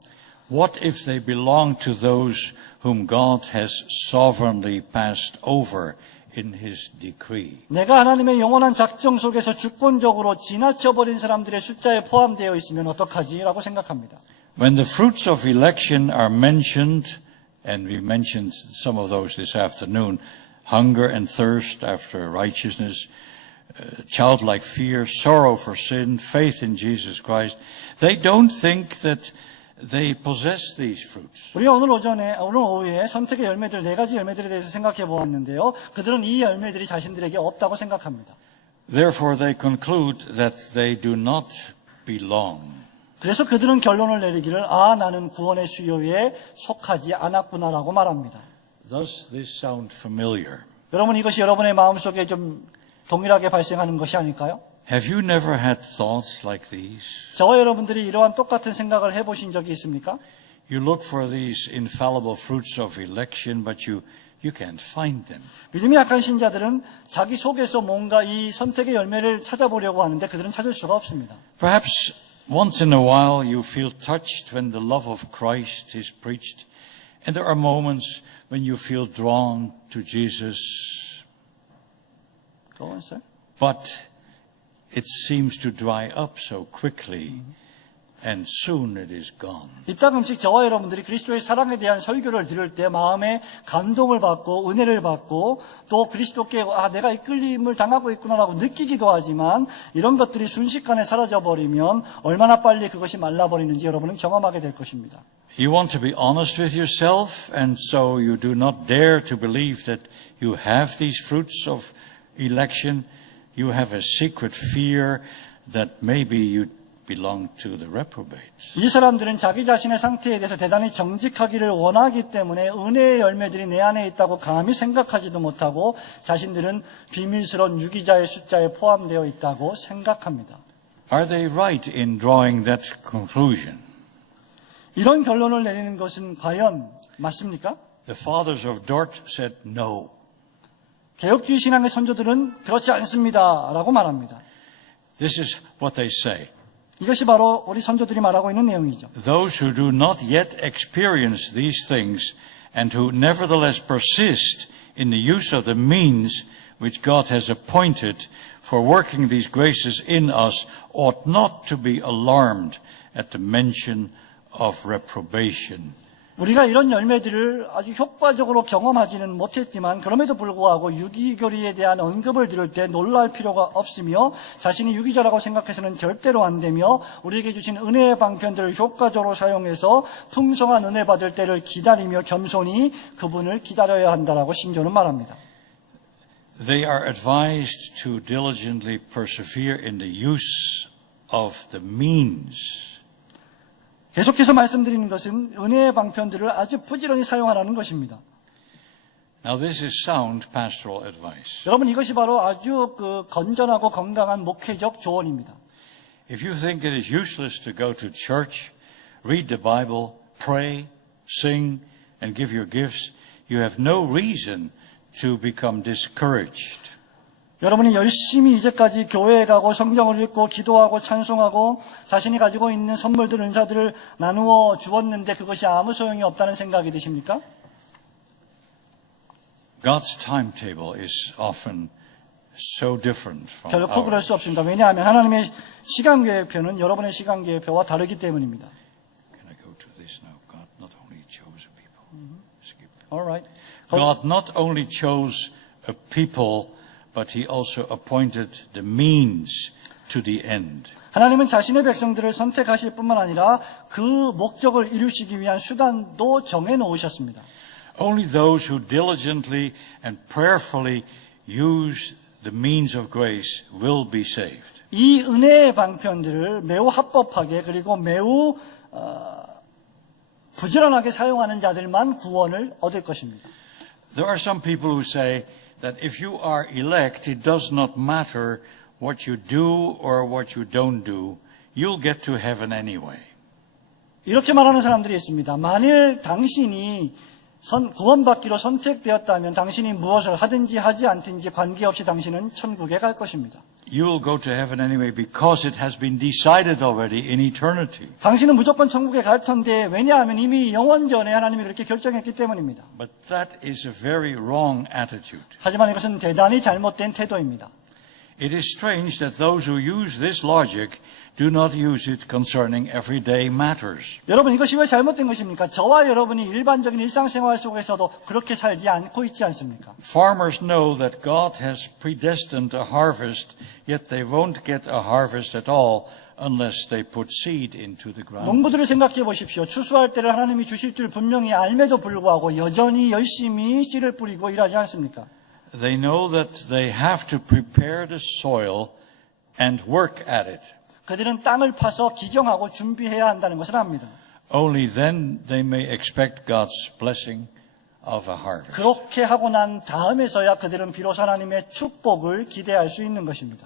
What if they belong to those whom God has sovereignly passed over in His decree? 내가 하나님의 영원한 작정 속에서 주권적으로 지나쳐버린 사람들의 숫자에 포함되어 있으면 어떡하지? 라고 생각합니다. When the fruits of election are mentioned, and we mentioned some of those this afternoon, hunger and thirst after righteousness, childlike fear, sorrow for sin, faith in Jesus Christ, they don't think that they possess these fruits. 우리가 오늘 오후에 선택의 열매들, 4가지 열매들에 대해서 생각해 보았는데요. 그들은 이 열매들이 자신들에게 없다고 생각합니다. Therefore they conclude that they do not belong. 그래서 그들은 결론을 내리기를 나는 구원의 수요에 속하지 않았구나라고 말합니다. Does this sound familiar? 여러분 이것이 여러분의 마음속에 좀 동일하게 발생하는 것이 아닐까요? Have you never had thoughts like these? 저와 여러분들이 이러한 똑같은 생각을 해보신 적이 있습니까? You look for these infallible fruits of election, but you can't find them. 믿음이 약한 신자들은 자기 속에서 뭔가 이 선택의 열매를 찾아보려고 하는데 그들은 찾을 수가 없습니다. Perhaps once in a while you feel touched when the love of Christ is preached, and there are moments when you feel drawn to Jesus. Go on, sir. But it seems to dry up so quickly, and soon it is gone. 이따금씩 저와 여러분들이 그리스도의 사랑에 대한 설교를 들을 때 마음에 감동을 받고 은혜를 받고 또 그리스도께 내가 이끌림을 당하고 있구나라고 느끼기도 하지만 이런 것들이 순식간에 사라져버리면 얼마나 빨리 그것이 말라버리는지 여러분은 경험하게 될 것입니다. You want to be honest with yourself, and so you do not dare to believe that you have these fruits of election. You have a secret fear that maybe you belong to the reprobates. 이 사람들은 자기 자신의 상태에 대해서 대단히 정직하기를 원하기 때문에 은혜의 열매들이 내 안에 있다고 감히 생각하지도 못하고 자신들은 비밀스러운 유기자의 숫자에 포함되어 있다고 생각합니다. Are they right in drawing that conclusion? 이런 결론을 내리는 것은 과연 맞습니까? The fathers of Dort said no. 개혁주의 신앙의 선조들은 그렇지 않습니다 라고 말합니다. This is what they say. 이것이 바로 우리 선조들이 말하고 있는 내용이죠. Those who do not yet experience these things and who nevertheless persist in the use of the means which God has appointed for working these graces in us ought not to be alarmed at the mention of reprobation. 우리가 이런 열매들을 아주 효과적으로 경험하지는 못했지만 그럼에도 불구하고 유기교리에 대한 언급을 들을 때 놀랄 필요가 없으며 자신이 유기자라고 생각해서는 절대로 안 되며 우리에게 주신 은혜의 방편들을 효과적으로 사용해서 풍성한 은혜 받을 때를 기다리며 겸손히 그분을 기다려야 한다라고 신조는 말합니다. They are advised to diligently persevere in the use of the means. 계속해서 말씀드리는 것은 은혜의 방편들을 아주 부지런히 사용하라는 것입니다. Now this is sound pastoral advice. 여러분 이것이 바로 아주 건전하고 건강한 목회적 조언입니다. If you think it is useless to go to church, read the Bible, pray, sing, and give your gifts, you have no reason to become discouraged. 여러분이 열심히 이제까지 교회에 가고 성경을 읽고 기도하고 찬송하고 자신이 가지고 있는 선물들, 은사들을 나누어 주었는데 그것이 아무 소용이 없다는 생각이 드십니까? God's timetable is often so different from 결코 그럴 ours. 수 없습니다. 왜냐하면 하나님의 시간계획표는 여러분의 시간계획표와 다르기 때문입니다. Can I go to this now? God not only chose a people. Skip. Alright. God not only chose a people, but he also appointed the means to the end. 하나님은 자신의 백성들을 선택하실 뿐만 아니라 그 목적을 이루시기 위한 수단도 정해 놓으셨습니다. Only those who diligently and prayerfully use the means of grace will be saved. 이 은혜의 방편들을 매우 합법하게 그리고 매우 부지런하게 사용하는 자들만 구원을 얻을 것입니다. There are some people who say that if you are elect, it does not matter what you do or what you don't do. You'll get to heaven anyway. 이렇게 말하는 사람들이 있습니다. 만일 당신이 구원받기로 선택되었다면 당신이 무엇을 하든지 하지 않든지 관계없이 당신은 천국에 갈 것입니다. You will go to heaven anyway because it has been decided already in eternity. 당신은 무조건 천국에 갈 텐데 왜냐하면 이미 영원전에 하나님이 그렇게 결정했기 때문입니다. But that is a very wrong attitude. 하지만 이것은 대단히 잘못된 태도입니다. It is strange that those who use this logic do not use it concerning everyday matters. 여러분 이것이 왜 잘못된 것입니까? 저와 여러분이 일반적인 일상생활 속에서도 그렇게 살지 않고 있지 않습니까? Farmers know that God has predestined a harvest, yet they won't get a harvest at all unless they put seed into the ground. 농부들을 생각해 보십시오. 추수할 때를 하나님이 주실 줄 분명히 알매도 불구하고 여전히 열심히 씨를 뿌리고 일하지 않습니까? They know that they have to prepare the soil and work at it. 그들은 땅을 파서 기경하고 준비해야 한다는 것을 압니다. Only then they may expect God's blessing of a harvest. 그렇게 하고 난 다음에서야 그들은 비로소 하나님의 축복을 기대할 수 있는 것입니다.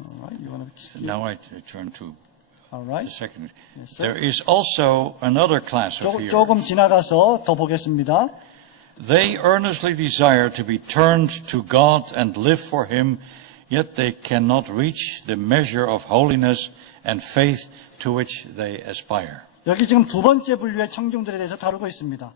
Alright, you want to... Now I turn to Alright. the second. Yes, sir. There is also another class of hearers. 조금 지나가서 더 보겠습니다. They earnestly desire to be turned to God and live for Him, yet they cannot reach the measure of holiness and faith to which they aspire. 여기 지금 두 번째 분류의 청중들에 대해서 다루고 있습니다.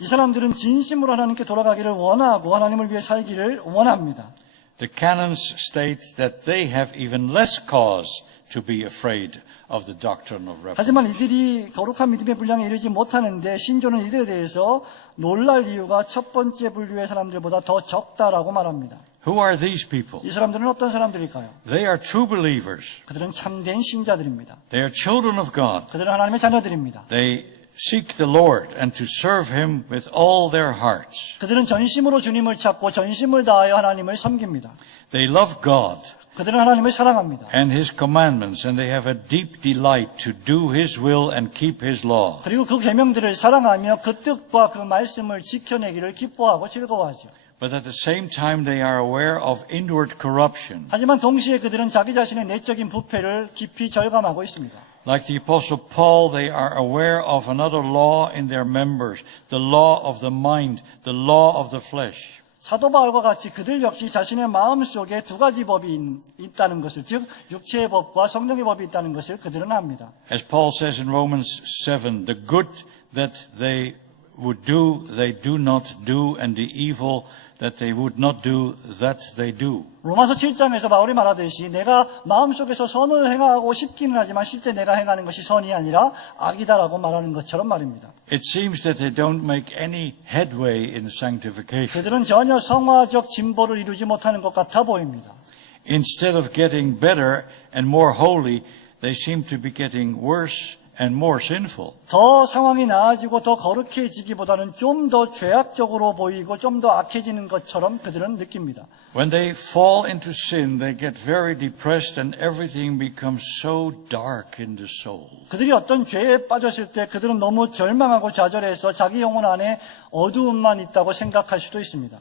이 사람들은 진심으로 하나님께 돌아가기를 원하고 하나님을 위해 살기를 원합니다. The canons state that they have even less cause to be afraid of the doctrine of revelation. 하지만 이들이 거룩한 믿음의 분량에 이르지 못하는데 신조는 이들에 대해서 놀랄 이유가 첫 번째 분류의 사람들보다 더 적다라고 말합니다. Who are these people? 이 사람들은 어떤 사람들일까요? They are true believers. 그들은 참된 신자들입니다. They are children of God. 그들은 하나님의 자녀들입니다. They seek the Lord and to serve Him with all their hearts. 그들은 전심으로 주님을 찾고 전심을 다하여 하나님을 섬깁니다. They love God 그들은 하나님을 사랑합니다. and His commandments, and they have a deep delight to do His will and keep His law. 그리고 그 계명들을 사랑하며 그 뜻과 그 말씀을 지켜내기를 기뻐하고 즐거워하죠. But at the same time, they are aware of inward corruption. 하지만 동시에 그들은 자기 자신의 내적인 부패를 깊이 절감하고 있습니다. Like the Apostle Paul, they are aware of another law in their members, the law of the mind, the law of the flesh. 사도 바울과 같이 그들 역시 자신의 마음 속에 두 가지 법이 있다는 것을, 즉 육체의 법과 성령의 법이 있다는 것을 그들은 압니다. As Paul says in Romans 7, the good that they would do, they do not do, and the evil that they would not do, that they do. 로마서 7장에서 바울이 말하듯이 내가 마음속에서 선을 행하고 싶기는 하지만 실제 내가 행하는 것이 선이 아니라 악이다라고 말하는 것처럼 말입니다. It seems that they don't make any headway in sanctification. 그들은 전혀 성화적 진보를 이루지 못하는 것 같아 보입니다. Instead of getting better and more holy, they seem to be getting worse and more sinful. 더 상황이 나아지고 더 거룩해지기보다는 좀 더 죄악적으로 보이고 좀 더 악해지는 것처럼 그들은 느낍니다. When they fall into sin, they get very depressed and everything becomes so dark in the soul. 그들이 어떤 죄에 빠졌을 때 그들은 너무 절망하고 좌절해서 자기 영혼 안에 어두움만 있다고 생각할 수도 있습니다.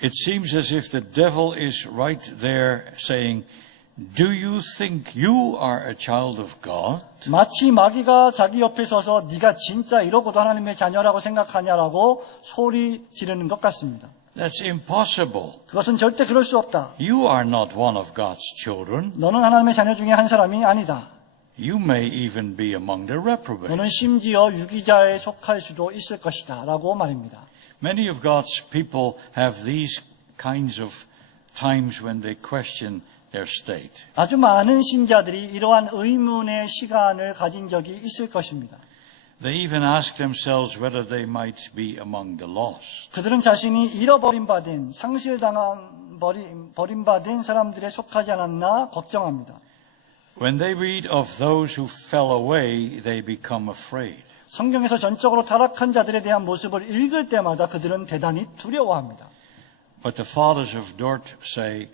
It seems as if the devil is right there saying, "Do you think you are a child of God?" 마치 마귀가 자기 옆에 서서 네가 진짜 이러고도 하나님의 자녀라고 생각하냐라고 소리 지르는 것 같습니다. That's impossible. 그것은 절대 그럴 수 없다. You are not one of God's children. 너는 하나님의 자녀 중에 한 사람이 아니다. You may even be among the reprobates. 너는 심지어 유기자에 속할 수도 있을 것이다 라고 말입니다. Many of God's people have these kinds of times when they question their state. 아주 많은 신자들이 이러한 의문의 시간을 가진 적이 있을 것입니다. They even ask themselves whether they might be among the lost. 그들은 자신이 잃어버림받은 버림받은 사람들에 속하지 않았나 걱정합니다. When they read of those who fell away, they become afraid. 성경에서 전적으로 타락한 자들에 대한 모습을 읽을 때마다 그들은 대단히 두려워합니다. But the fathers of Dort say,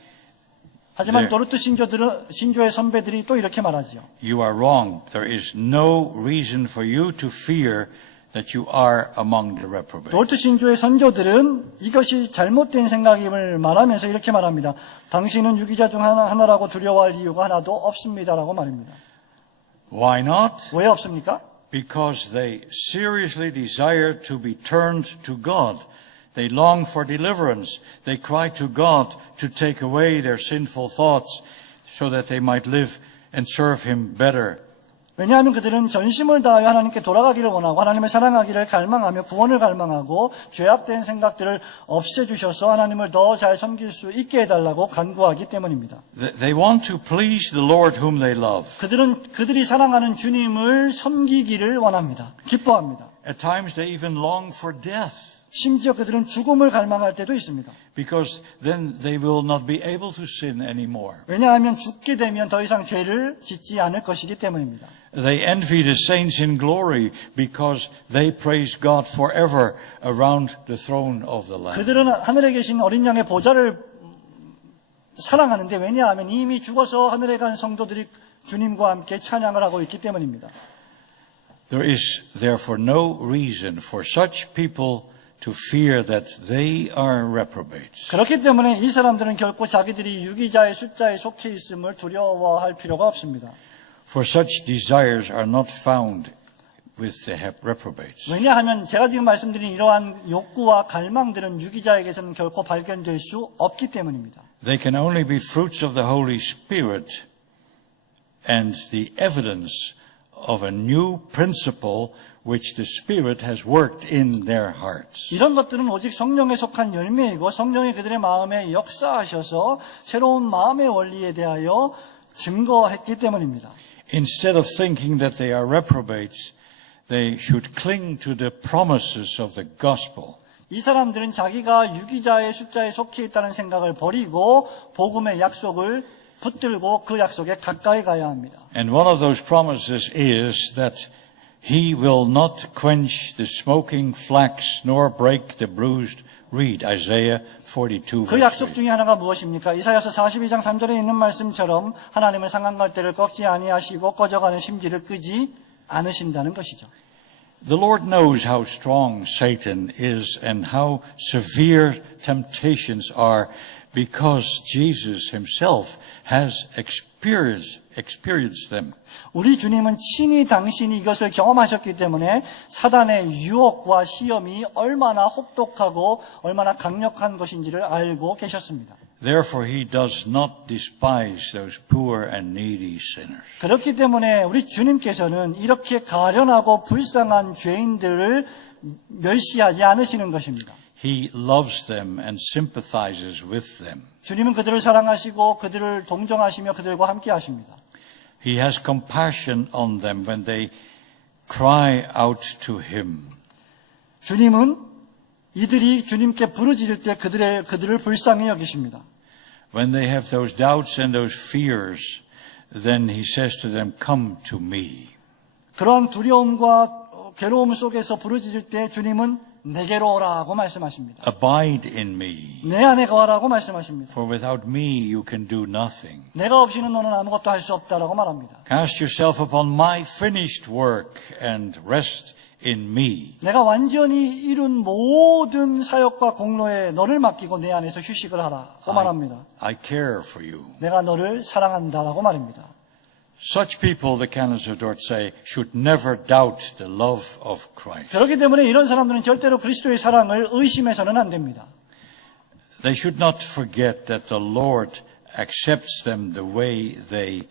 하지만 도르트 신조의 선배들이 또 이렇게 말하죠. you are wrong. There is no reason for you to fear that you are among the reprobates. 도르트 신조의 선조들은 이것이 잘못된 생각임을 말하면서 이렇게 말합니다. 당신은 유기자 중 하나라고 두려워할 이유가 하나도 없습니다라고 말입니다. Why not? 왜 없습니까? Because they seriously desire to be turned to God. They long for deliverance. They cry to God to take away their sinful thoughts so that they might live and serve Him better. 왜냐하면 그들은 전심을 다하여 하나님께 돌아가기를 원하고 하나님을 사랑하기를 갈망하며 구원을 갈망하고 죄악된 생각들을 없애주셔서 하나님을 더 잘 섬길 수 있게 해달라고 간구하기 때문입니다. They want to please the Lord whom they love. 그들이 사랑하는 주님을 섬기기를 원합니다. 기뻐합니다. At times they even long for death. 심지어 그들은 죽음을 갈망할 때도 있습니다. Because then they will not be able to sin anymore. 왜냐하면 죽게 되면 더 이상 죄를 짓지 않을 것이기 때문입니다. They envy the saints in glory because they praise God forever around the throne of the Lamb. 그들은 하늘에 계신 어린 양의 보좌를 사랑하는데 왜냐하면 이미 죽어서 하늘에 간 성도들이 주님과 함께 찬양을 하고 있기 때문입니다. There is therefore no reason for such people to fear that they are reprobates. 그렇기 때문에 이 사람들은 결코 자기들이 유기자의 숫자에 속해 있음을 두려워할 필요가 없습니다. For such desires are not found with the reprobates. 왜냐하면 제가 지금 말씀드린 이러한 욕구와 갈망들은 유기자에게서는 결코 발견될 수 없기 때문입니다. They can only be fruits of the Holy Spirit and the evidence of a new principle which the Spirit has worked in their hearts. 이런 것들은 오직 성령에 속한 열매이고 성령이 그들의 마음에 역사하셔서 새로운 마음의 원리에 대하여 증거했기 때문입니다. Instead of thinking that they are reprobates, they should cling to the promises of the gospel. 이 사람들은 자기가 유기자의 숫자에 속해 있다는 생각을 버리고 복음의 약속을 붙들고 그 약속에 가까이 가야 합니다. And one of those promises is that He will not quench the smoking flax nor break the bruised reed. Isaiah 42. 그 약속 중에 하나가 무엇입니까? 이사야서 42장 3절에 있는 말씀처럼 하나님은 상한 갈대를 꺾지 아니하시고 꺼져가는 심지를 끄지 않으신다는 것이죠. The Lord knows how strong Satan is and how severe temptations are because Jesus Himself has experienced them. 우리 주님은 친히 당신이 이것을 경험하셨기 때문에 사단의 유혹과 시험이 얼마나 혹독하고 얼마나 강력한 것인지를 알고 계셨습니다. Therefore He does not despise those poor and needy sinners. 그렇기 때문에 우리 주님께서는 이렇게 가련하고 불쌍한 죄인들을 멸시하지 않으시는 것입니다. He loves them and sympathizes with them. 주님은 그들을 사랑하시고 그들을 동정하시며 그들과 함께 하십니다. He has compassion on them when they cry out to Him. 주님은 이들이 주님께 부르짖을 때 그들을 불쌍히 여기십니다. When they have those doubts and those fears, then He says to them, "Come to me." 그러한 두려움과 괴로움 속에서 부르짖을 때 주님은 내게로 오라고 말씀하십니다. Abide in me. 내 안에 거하라고 말씀하십니다. For without me you can do nothing. 내가 없이는 너는 아무것도 할 수 없다라고 말합니다. Cast yourself upon my finished work and rest in me. 내가 완전히 이룬 모든 사역과 공로에 너를 맡기고 내 안에서 휴식을 하라고 말합니다. I care for you. 내가 너를 사랑한다라고 말입니다. Such people, the canons of Dort say, should never doubt the love of Christ. 그렇기 때문에 이런 사람들은 절대로 그리스도의 사랑을 의심해서는 안 됩니다. They should not forget that the Lord accepts them the way they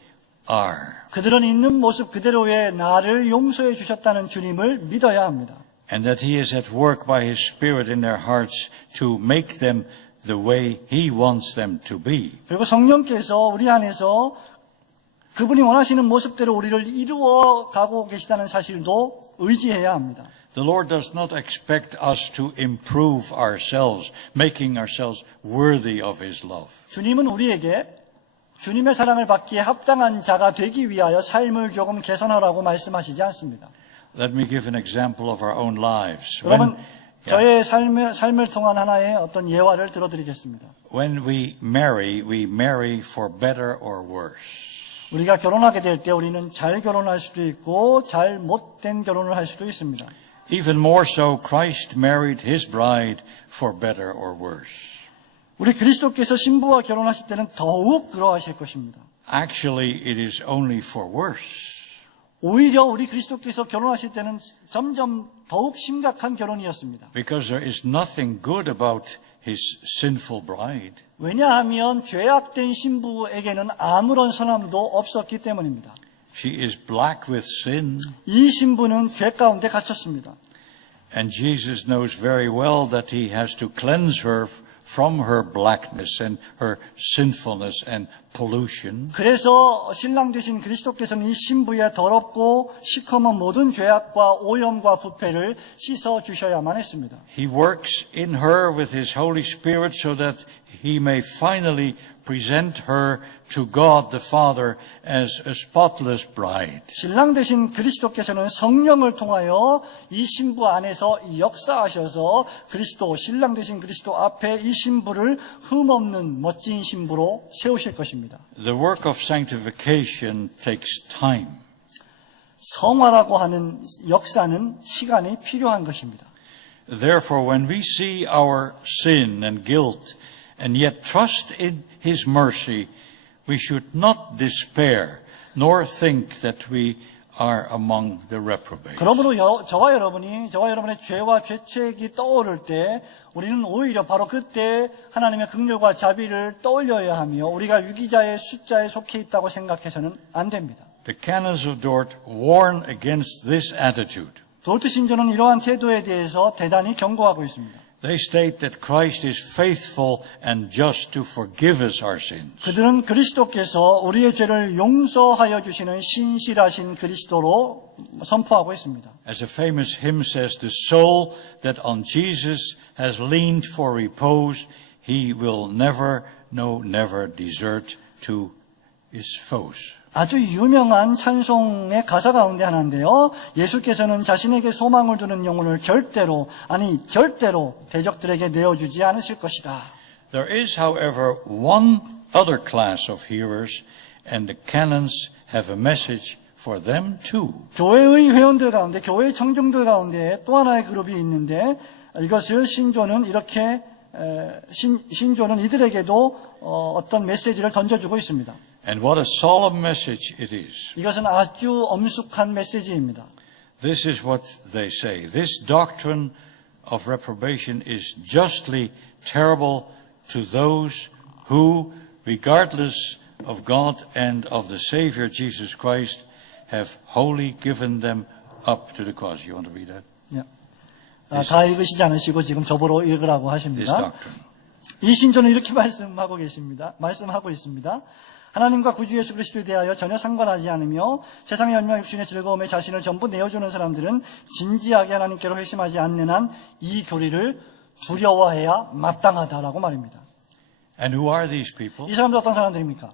are. 그들은 있는 모습 그대로의 나를 용서해 주셨다는 주님을 믿어야 합니다. And that He is at work by His Spirit in their hearts to make them the way He wants them to be. 그리고 성령께서 우리 안에서 그분이 원하시는 모습대로 우리를 이루어 가고 계시다는 사실도 의지해야 합니다. The Lord does not expect us to improve ourselves, making ourselves worthy of His love. 주님은 우리에게 주님의 사랑을 받기에 합당한 자가 되기 위하여 삶을 조금 개선하라고 말씀하시지 않습니다. Let me give an example of our own lives. 여러분, 저의 삶을 통한 하나의 어떤 예화를 들어드리겠습니다. When we marry for better or worse. 우리가 결혼하게 될 때 우리는 잘 결혼할 수도 있고 잘 못된 결혼을 할 수도 있습니다. Even more so, Christ married His bride for better or worse. 우리 그리스도께서 신부와 결혼하실 때는 더욱 그러하실 것입니다. Actually, it is only for worse. 오히려 우리 그리스도께서 결혼하실 때는 점점 더욱 심각한 결혼이었습니다. Because there is nothing good about His sinful bride. 왜냐하면 죄악된 신부에게는 아무런 선함도 없었기 때문입니다. She is black with sin. 이 신부는 죄 가운데 갇혔습니다. And Jesus knows very well that He has to cleanse her from her blackness and her sinfulness and pollution. 그래서 신랑 되신 그리스도께서는 이 신부의 더럽고 시커먼 모든 죄악과 오염과 부패를 씻어 주셔야만 했습니다. He works in her with His Holy Spirit so that He may finally present her to God the Father as a spotless bride. 신랑 되신 그리스도께서는 성령을 통하여 이 신부 안에서 역사하셔서 그리스도, 신랑 되신 그리스도 앞에 이 신부를 흠없는 멋진 신부로 세우실 것입니다. The work of sanctification takes time. 성화라고 하는 역사는 시간이 필요한 것입니다. Therefore, when we see our sin and guilt and yet trust in His mercy, we should not despair nor think that we are among the reprobates. 그러므로 저와 여러분의 죄와 죄책이 떠오를 때 우리는 오히려 바로 그때 하나님의 긍휼과 자비를 떠올려야 하며 우리가 유기자의 숫자에 속해 있다고 생각해서는 안 됩니다. The canons of Dort warn against this attitude. 도르트 신조는 이러한 태도에 대해서 대단히 경고하고 있습니다. They state that Christ is faithful and just to forgive us our sins. 그들은 그리스도께서 우리의 죄를 용서하여 주시는 신실하신 그리스도로 선포하고 있습니다. As a famous hymn says, the soul that on Jesus has leaned for repose, He will never, no, never desert to His foes. 아주 유명한 찬송의 가사 가운데 하나인데요. 예수께서는 자신에게 소망을 두는 영혼을 절대로 대적들에게 내어주지 않으실 것이다. There is, however, one other class of hearers, and the canons have a message for them too. 교회의 회원들 가운데, 교회의 청중들 가운데 또 하나의 그룹이 있는데 이것을 신조는 이렇게 신조는 이들에게도 어떤 메시지를 던져주고 있습니다. And what a solemn message it is. 이것은 아주 엄숙한 메시지입니다. This is what they say. This doctrine of reprobation is justly terrible to those who, regardless of God and of the Savior Jesus Christ, have wholly given them up to the cause. You want to read that? 다 읽으시지 않으시고 지금 저보러 읽으라고 This 하십니다. doctrine. 이 신조는 이렇게 말씀하고 있습니다. 하나님과 구주 예수 그리스도에 대하여 전혀 상관하지 않으며 세상의 열매와 육신의 즐거움에 자신을 전부 내어주는 사람들은 진지하게 하나님께로 회심하지 않는 한 이 교리를 두려워해야 마땅하다라고 말입니다. And who are these people? 이 사람들 어떤 사람들입니까?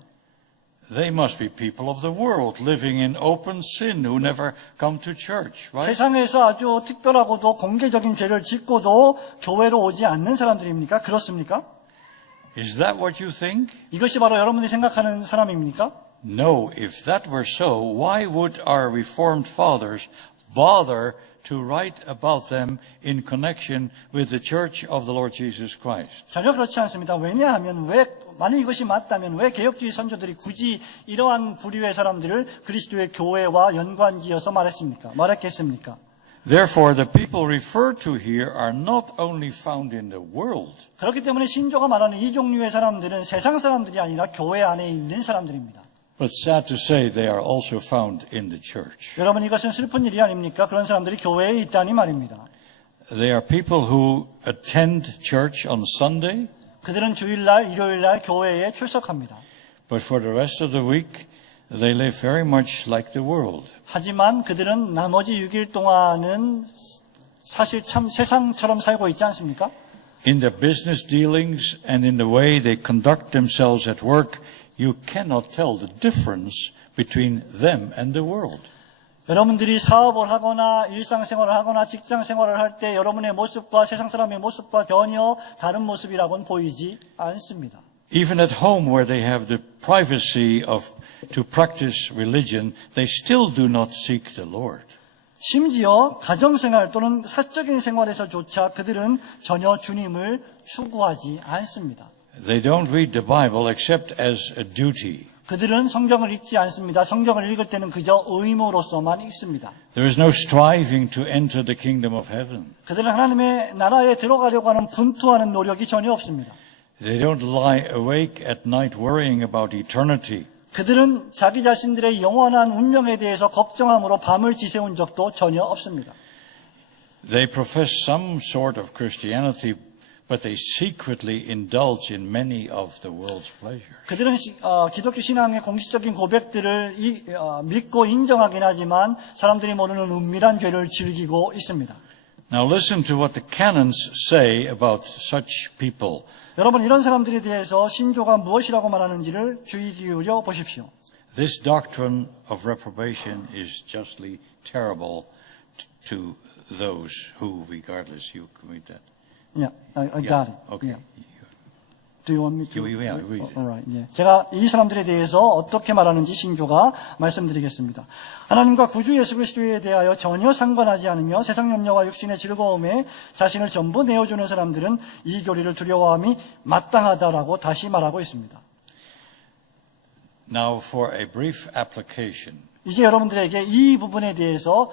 They must be people of the world, living in open sin, who never come to church, right? 세상에서 아주 특별하고도 공개적인 죄를 짓고도 교회로 오지 않는 사람들입니까? 그렇습니까? Is that what you think? 이것이 바로 여러분들이 생각하는 사람입니까? No, if that were so, why would our Reformed fathers bother to write about them in connection with the Church of the Lord Jesus Christ? 전혀 그렇지 않습니다. 왜냐하면 만약 이것이 맞다면 왜 개혁주의 선조들이 굳이 이러한 부류의 사람들을 그리스도의 교회와 연관지어서 말했겠습니까? Therefore, the people referred to here are not only found in the world, 그렇기 때문에 신조가 말하는 이 종류의 사람들은 세상 사람들이 아니라 교회 안에 있는 사람들입니다. but sad to say they are also found in the church. 여러분 이것은 슬픈 일이 아닙니까? 그런 사람들이 교회에 있다니 말입니다. They are people who attend church on Sunday, 그들은 주일날, 일요일날 교회에 출석합니다. but for the rest of the week, they live very much like the world. 하지만 그들은 나머지 6일 동안은 사실 참 세상처럼 살고 있지 않습니까? In their business dealings and in the way they conduct themselves at work, you cannot tell the difference between them and the world. 여러분들이 사업을 하거나 일상생활을 하거나 직장생활을 할 때 여러분의 모습과 세상 사람의 모습과 전혀 다른 모습이라고는 보이지 않습니다. Even at home where they have the privacy to practice religion, they still do not seek the Lord. 심지어 가정생활 또는 사적인 생활에서조차 그들은 전혀 주님을 추구하지 않습니다. They don't read the Bible except as a duty. 그들은 성경을 읽지 않습니다. 성경을 읽을 때는 그저 의무로서만 읽습니다. There is no striving to enter the kingdom of heaven. 그들은 하나님의 나라에 들어가려고 하는 분투하는 노력이 전혀 없습니다. They don't lie awake at night worrying about eternity. 그들은 자기 자신들의 영원한 운명에 대해서 걱정함으로 밤을 지새운 적도 전혀 없습니다. They profess some sort of Christianity, but they secretly indulge in many of the world's pleasures. 그들은 기독교 신앙의 공식적인 고백들을 믿고 인정하긴 하지만 사람들이 모르는 은밀한 죄를 즐기고 있습니다. Now listen to what the canons say about such people. 여러분 이런 사람들에 대해서 신조가 무엇이라고 말하는지를 주의 기울여 보십시오. This doctrine of reprobation is justly terrible to those who, regardless, you commit that. Yeah, I got it. Okay. Yeah. Do you want me to? Yeah, read it. All right. 예. 제가 이 사람들에 대해서 어떻게 말하는지 신조가 말씀드리겠습니다. 하나님과 구주 예수 그리스도에 대하여 전혀 상관하지 않으며 세상 염려와 육신의 즐거움에 자신을 전부 내어주는 사람들은 이 교리를 두려워함이 마땅하다라고 다시 말하고 있습니다. Now for a brief application. 이제 여러분들에게 이 부분에 대해서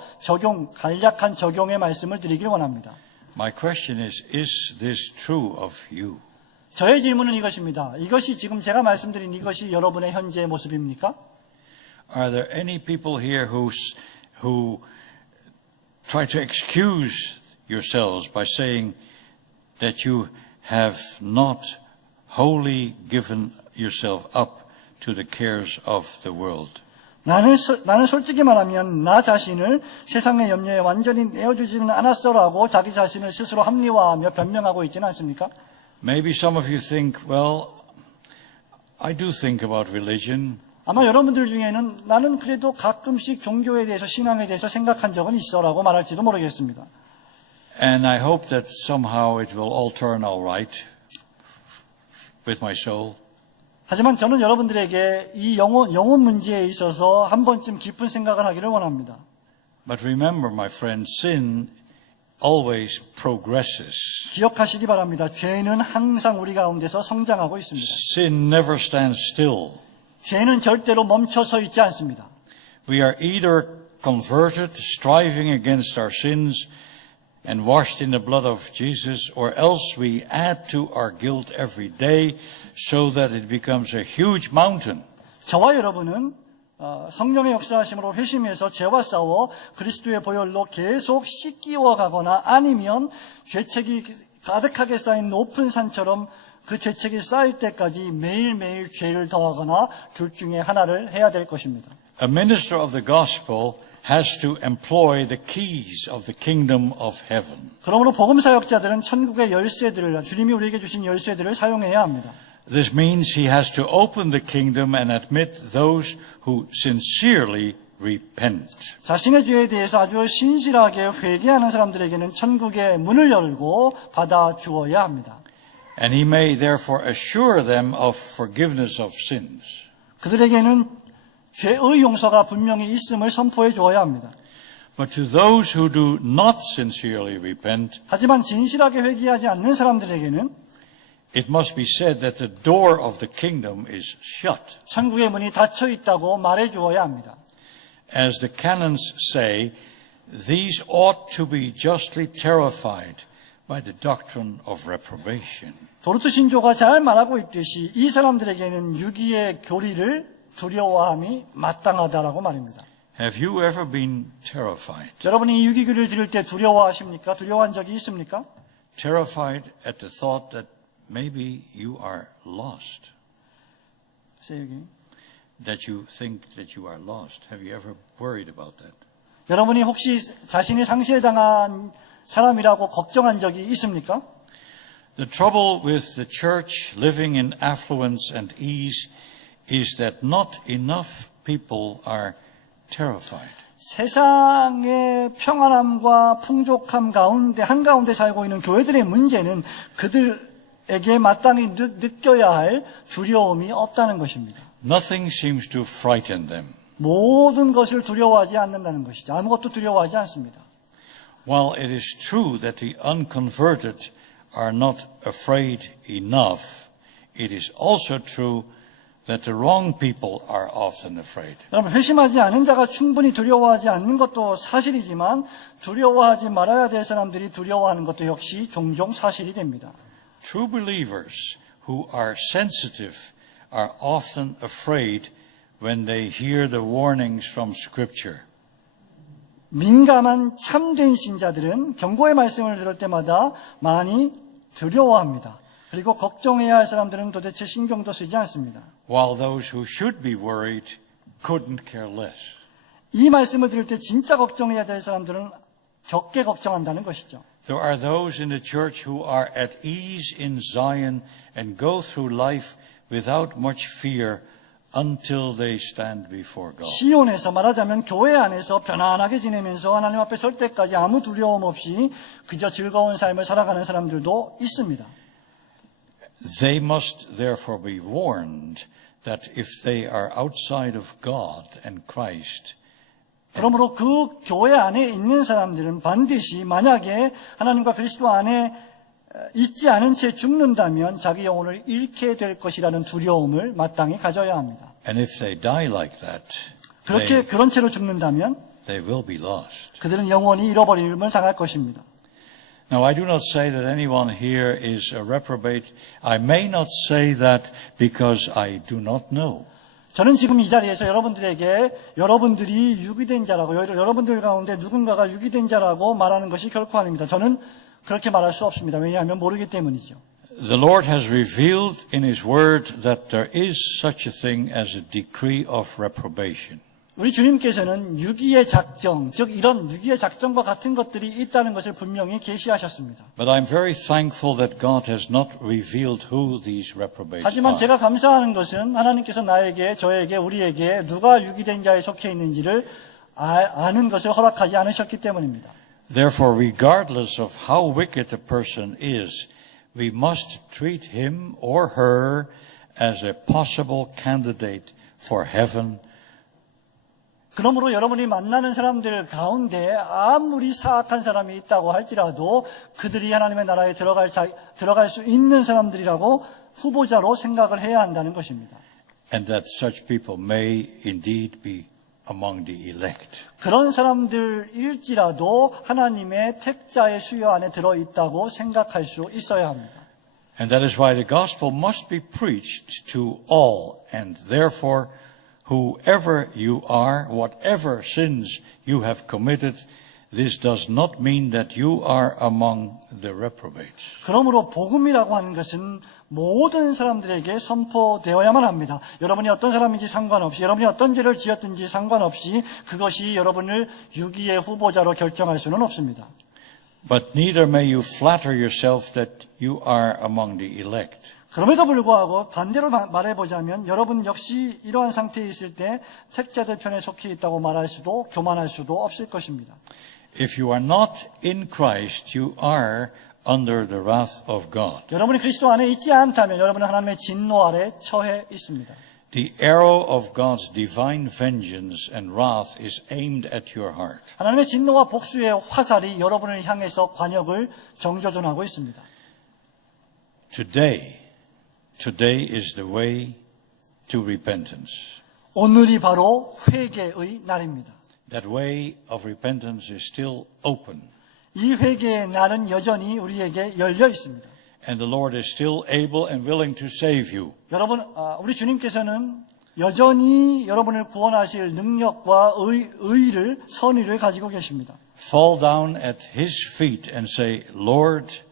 간략한 적용의 말씀을 드리길 원합니다. My question is this true of you? 저의 질문은 이것입니다. 이것이 지금 제가 말씀드린 이것이 여러분의 현재의 모습입니까? Are there any people here who try to excuse yourselves by saying that you have not wholly given yourself up to the cares of the world? 나는 솔직히 말하면 나 자신을 세상의 염려에 완전히 내어주지는 않았어라고 자기 자신을 스스로 합리화하며 변명하고 있지는 않습니까? Maybe some of you think, well, I do think about religion. 아마 여러분들 중에는 나는 그래도 가끔씩 종교에 대해서 신앙에 대해서 생각한 적은 있어라고 말할지도 모르겠습니다. And I hope that somehow it will all turn all right with my soul. 하지만 저는 여러분들에게 이 영혼 문제에 있어서 한 번쯤 깊은 생각을 하기를 원합니다. But remember, my friend, sin always progresses. 기억하시기 바랍니다. 죄는 항상 우리 가운데서 성장하고 있습니다. Sin never stands still. 죄는 절대로 멈춰 서 있지 않습니다. We are either converted, striving against our sins, and washed in the blood of Jesus, or else we add to our guilt every day so that it becomes a huge mountain. 저와 여러분은 성령의 역사하심으로 회심해서 죄와 싸워 그리스도의 보혈로 계속 씻기워 가거나 아니면 죄책이 가득하게 쌓인 높은 산처럼 그 죄책이 쌓일 때까지 매일매일 죄를 더하거나 둘 중에 하나를 해야 될 것입니다. A minister of the gospel has to employ the keys of the kingdom of heaven. 그러므로 복음 사역자들은 천국의 열쇠들을 주님이 우리에게 주신 열쇠들을 사용해야 합니다. This means he has to open the kingdom and admit those who sincerely repent. 자신의 죄에 대해서 아주 신실하게 회개하는 사람들에게는 천국의 문을 열고 받아주어야 합니다. And he may therefore assure them of forgiveness of sins. 그들에게는 죄의 용서가 분명히 있음을 선포해 주어야 합니다. But to those who do not sincerely repent, 하지만 진실하게 회개하지 않는 사람들에게는 it must be said that the door of the kingdom is shut. 천국의 문이 닫혀 있다고 말해 주어야 합니다. As the canons say, these ought to be justly terrified by the doctrine of reprobation. 도르트 신조가 잘 말하고 있듯이 이 사람들에게는 유기의 교리를 두려워함이 마땅하다라고 말입니다. Have you ever been terrified? 여러분이 이 유기교리를 들을 때 두려워하십니까? 두려워한 적이 있습니까? Terrified at the thought that maybe you are lost, Say again. that you think that you are lost. Have you ever worried about that? 여러분이 혹시 자신이 상실당한 사람이라고 걱정한 적이 있습니까? The trouble with the church living in affluence and ease is that not enough people are terrified. 세상의 평안함과 풍족함 가운데 한가운데 살고 있는 교회들의 문제는 그들에게 마땅히 느껴야 할 두려움이 없다는 것입니다. Nothing seems to frighten them. 모든 것을 두려워하지 않는다는 것이죠. 아무것도 두려워하지 않습니다. While it is true that the unconverted are not afraid enough, it is also true that the wrong people are often afraid. 여러분, 회심하지 않은 자가 충분히 두려워하지 않는 것도 사실이지만 두려워하지 말아야 될 사람들이 두려워하는 것도 역시 종종 사실이 됩니다. True believers who are sensitive are often afraid when they hear the warnings from Scripture. 민감한 참된 신자들은 경고의 말씀을 들을 때마다 많이 두려워합니다. 그리고 걱정해야 할 사람들은 도대체 신경도 쓰지 않습니다. While those who should be worried couldn't care less. 이 말씀을 들을 때 진짜 걱정해야 될 사람들은 적게 걱정한다는 것이죠. There are those in the church who are at ease in Zion and go through life without much fear until they stand before God. 시온에서 말하자면 교회 안에서 편안하게 지내면서 하나님 앞에 설 때까지 아무 두려움 없이 그저 즐거운 삶을 살아가는 사람들도 있습니다. They must therefore be warned that if they are outside of God and Christ, 그러므로 그 교회 안에 있는 사람들은 반드시 만약에 하나님과 그리스도 안에 있지 않은 채 죽는다면 자기 영혼을 잃게 될 것이라는 두려움을 마땅히 가져야 합니다. and if they die like that, 그렇게 그런 채로 죽는다면 they will be lost. 그들은 영원히 잃어버림을 당할 것입니다. Now, I do not say that anyone here is a reprobate. I may not say that because I do not know. 저는 지금 이 자리에서 여러분들에게 여러분들이 유기된 자라고 여러분들 가운데 누군가가 유기된 자라고 말하는 것이 결코 아닙니다. 저는 그렇게 말할 수 없습니다. 왜냐하면 모르기 때문이죠. The Lord has revealed in His Word that there is such a thing as a decree of reprobation. 우리 주님께서는 유기의 작정, 즉 이런 유기의 작정과 같은 것들이 있다는 것을 분명히 계시하셨습니다. But I'm very thankful that God has not revealed who these reprobates 하지만 are. 제가 감사하는 것은 하나님께서 나에게, 저에게, 우리에게 누가 유기된 자에 속해 있는지를 아는 것을 허락하지 않으셨기 때문입니다. Therefore, regardless of how wicked a person is, we must treat him or her as a possible candidate for heaven. 그러므로 여러분이 만나는 사람들 가운데 아무리 사악한 사람이 있다고 할지라도 그들이 하나님의 나라에 들어갈 수 있는 사람들이라고 후보자로 생각을 해야 한다는 것입니다. And that such people may indeed be among the elect. 그런 사람들일지라도 하나님의 택자의 수요 안에 들어있다고 생각할 수 있어야 합니다. And that is why the gospel must be preached to all, and therefore whoever you are, whatever sins you have committed, this does not mean that you are among the reprobates. 그러므로 복음이라고 하는 것은 모든 사람들에게 선포되어야만 합니다. 여러분이 어떤 사람인지 상관없이, 여러분이 어떤 죄를 지었든지 상관없이 그것이 여러분을 유기의 후보자로 결정할 수는 없습니다. But neither may you flatter yourself that you are among the elect. 그럼에도 불구하고 반대로 말해보자면 여러분 역시 이러한 상태에 있을 때 택자들 편에 속해 있다고 말할 수도 교만할 수도 없을 것입니다. If you are not in Christ, you are under the wrath of God. 여러분이 그리스도 안에 있지 않다면 여러분은 하나님의 진노 아래 처해 있습니다. The arrow of God's divine vengeance and wrath is aimed at your heart. 하나님의 진노와 복수의 화살이 여러분을 향해서 관역을 정조준하고 있습니다. Today is the way to repentance. 오늘이 바로 회개의 날입니다. That way of repentance is still open, 이 회개의 날은 여전히 우리에게 열려 있습니다. and the Lord is still able and willing to save you. 여러분, 우리 주님께서는 여전히 여러분을 구원하실 능력과 의의를, 선의를 가지고 계십니다. Fall down at His feet and say, Lord,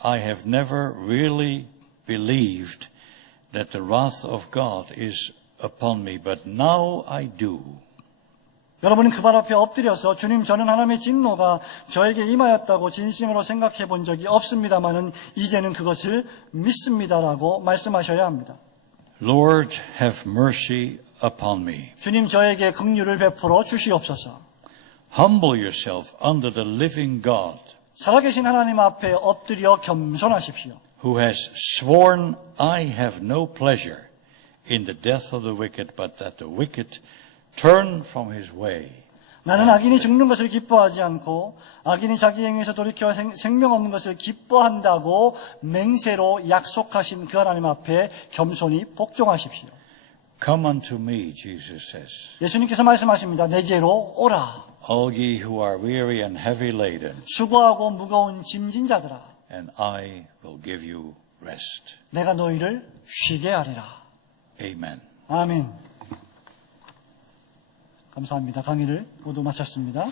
I have never really believed that the wrath of God is upon me, but now I do. 여러분은 그 발 앞에 엎드려서 주님, 저는 하나님의 진노가 저에게 임하였다고 진심으로 생각해 본 적이 없습니다마는 이제는 그것을 믿습니다라고 말씀하셔야 합니다. Lord, have mercy upon me. 주님, 저에게 긍휼을 베풀어 주시옵소서. Humble yourself under the living God, 살아계신 하나님 앞에 엎드려 겸손하십시오. who has sworn, I have no pleasure in the death of the wicked, but that the wicked turn from his way. 나는 악인이 죽는 것을 기뻐하지 않고 악인이 자기 행위에서 돌이켜 생명 없는 것을 기뻐한다고 맹세로 약속하신 그 하나님 앞에 겸손히 복종하십시오. Come unto me, Jesus says, 예수님께서 말씀하십니다. 내게로 오라. all ye who are weary and heavy laden, 수고하고 무거운 짐진 자들아. and I will give you rest. 내가 너희를 쉬게 하리라. Amen. 아멘. 감사합니다. 강의를 모두 마쳤습니다.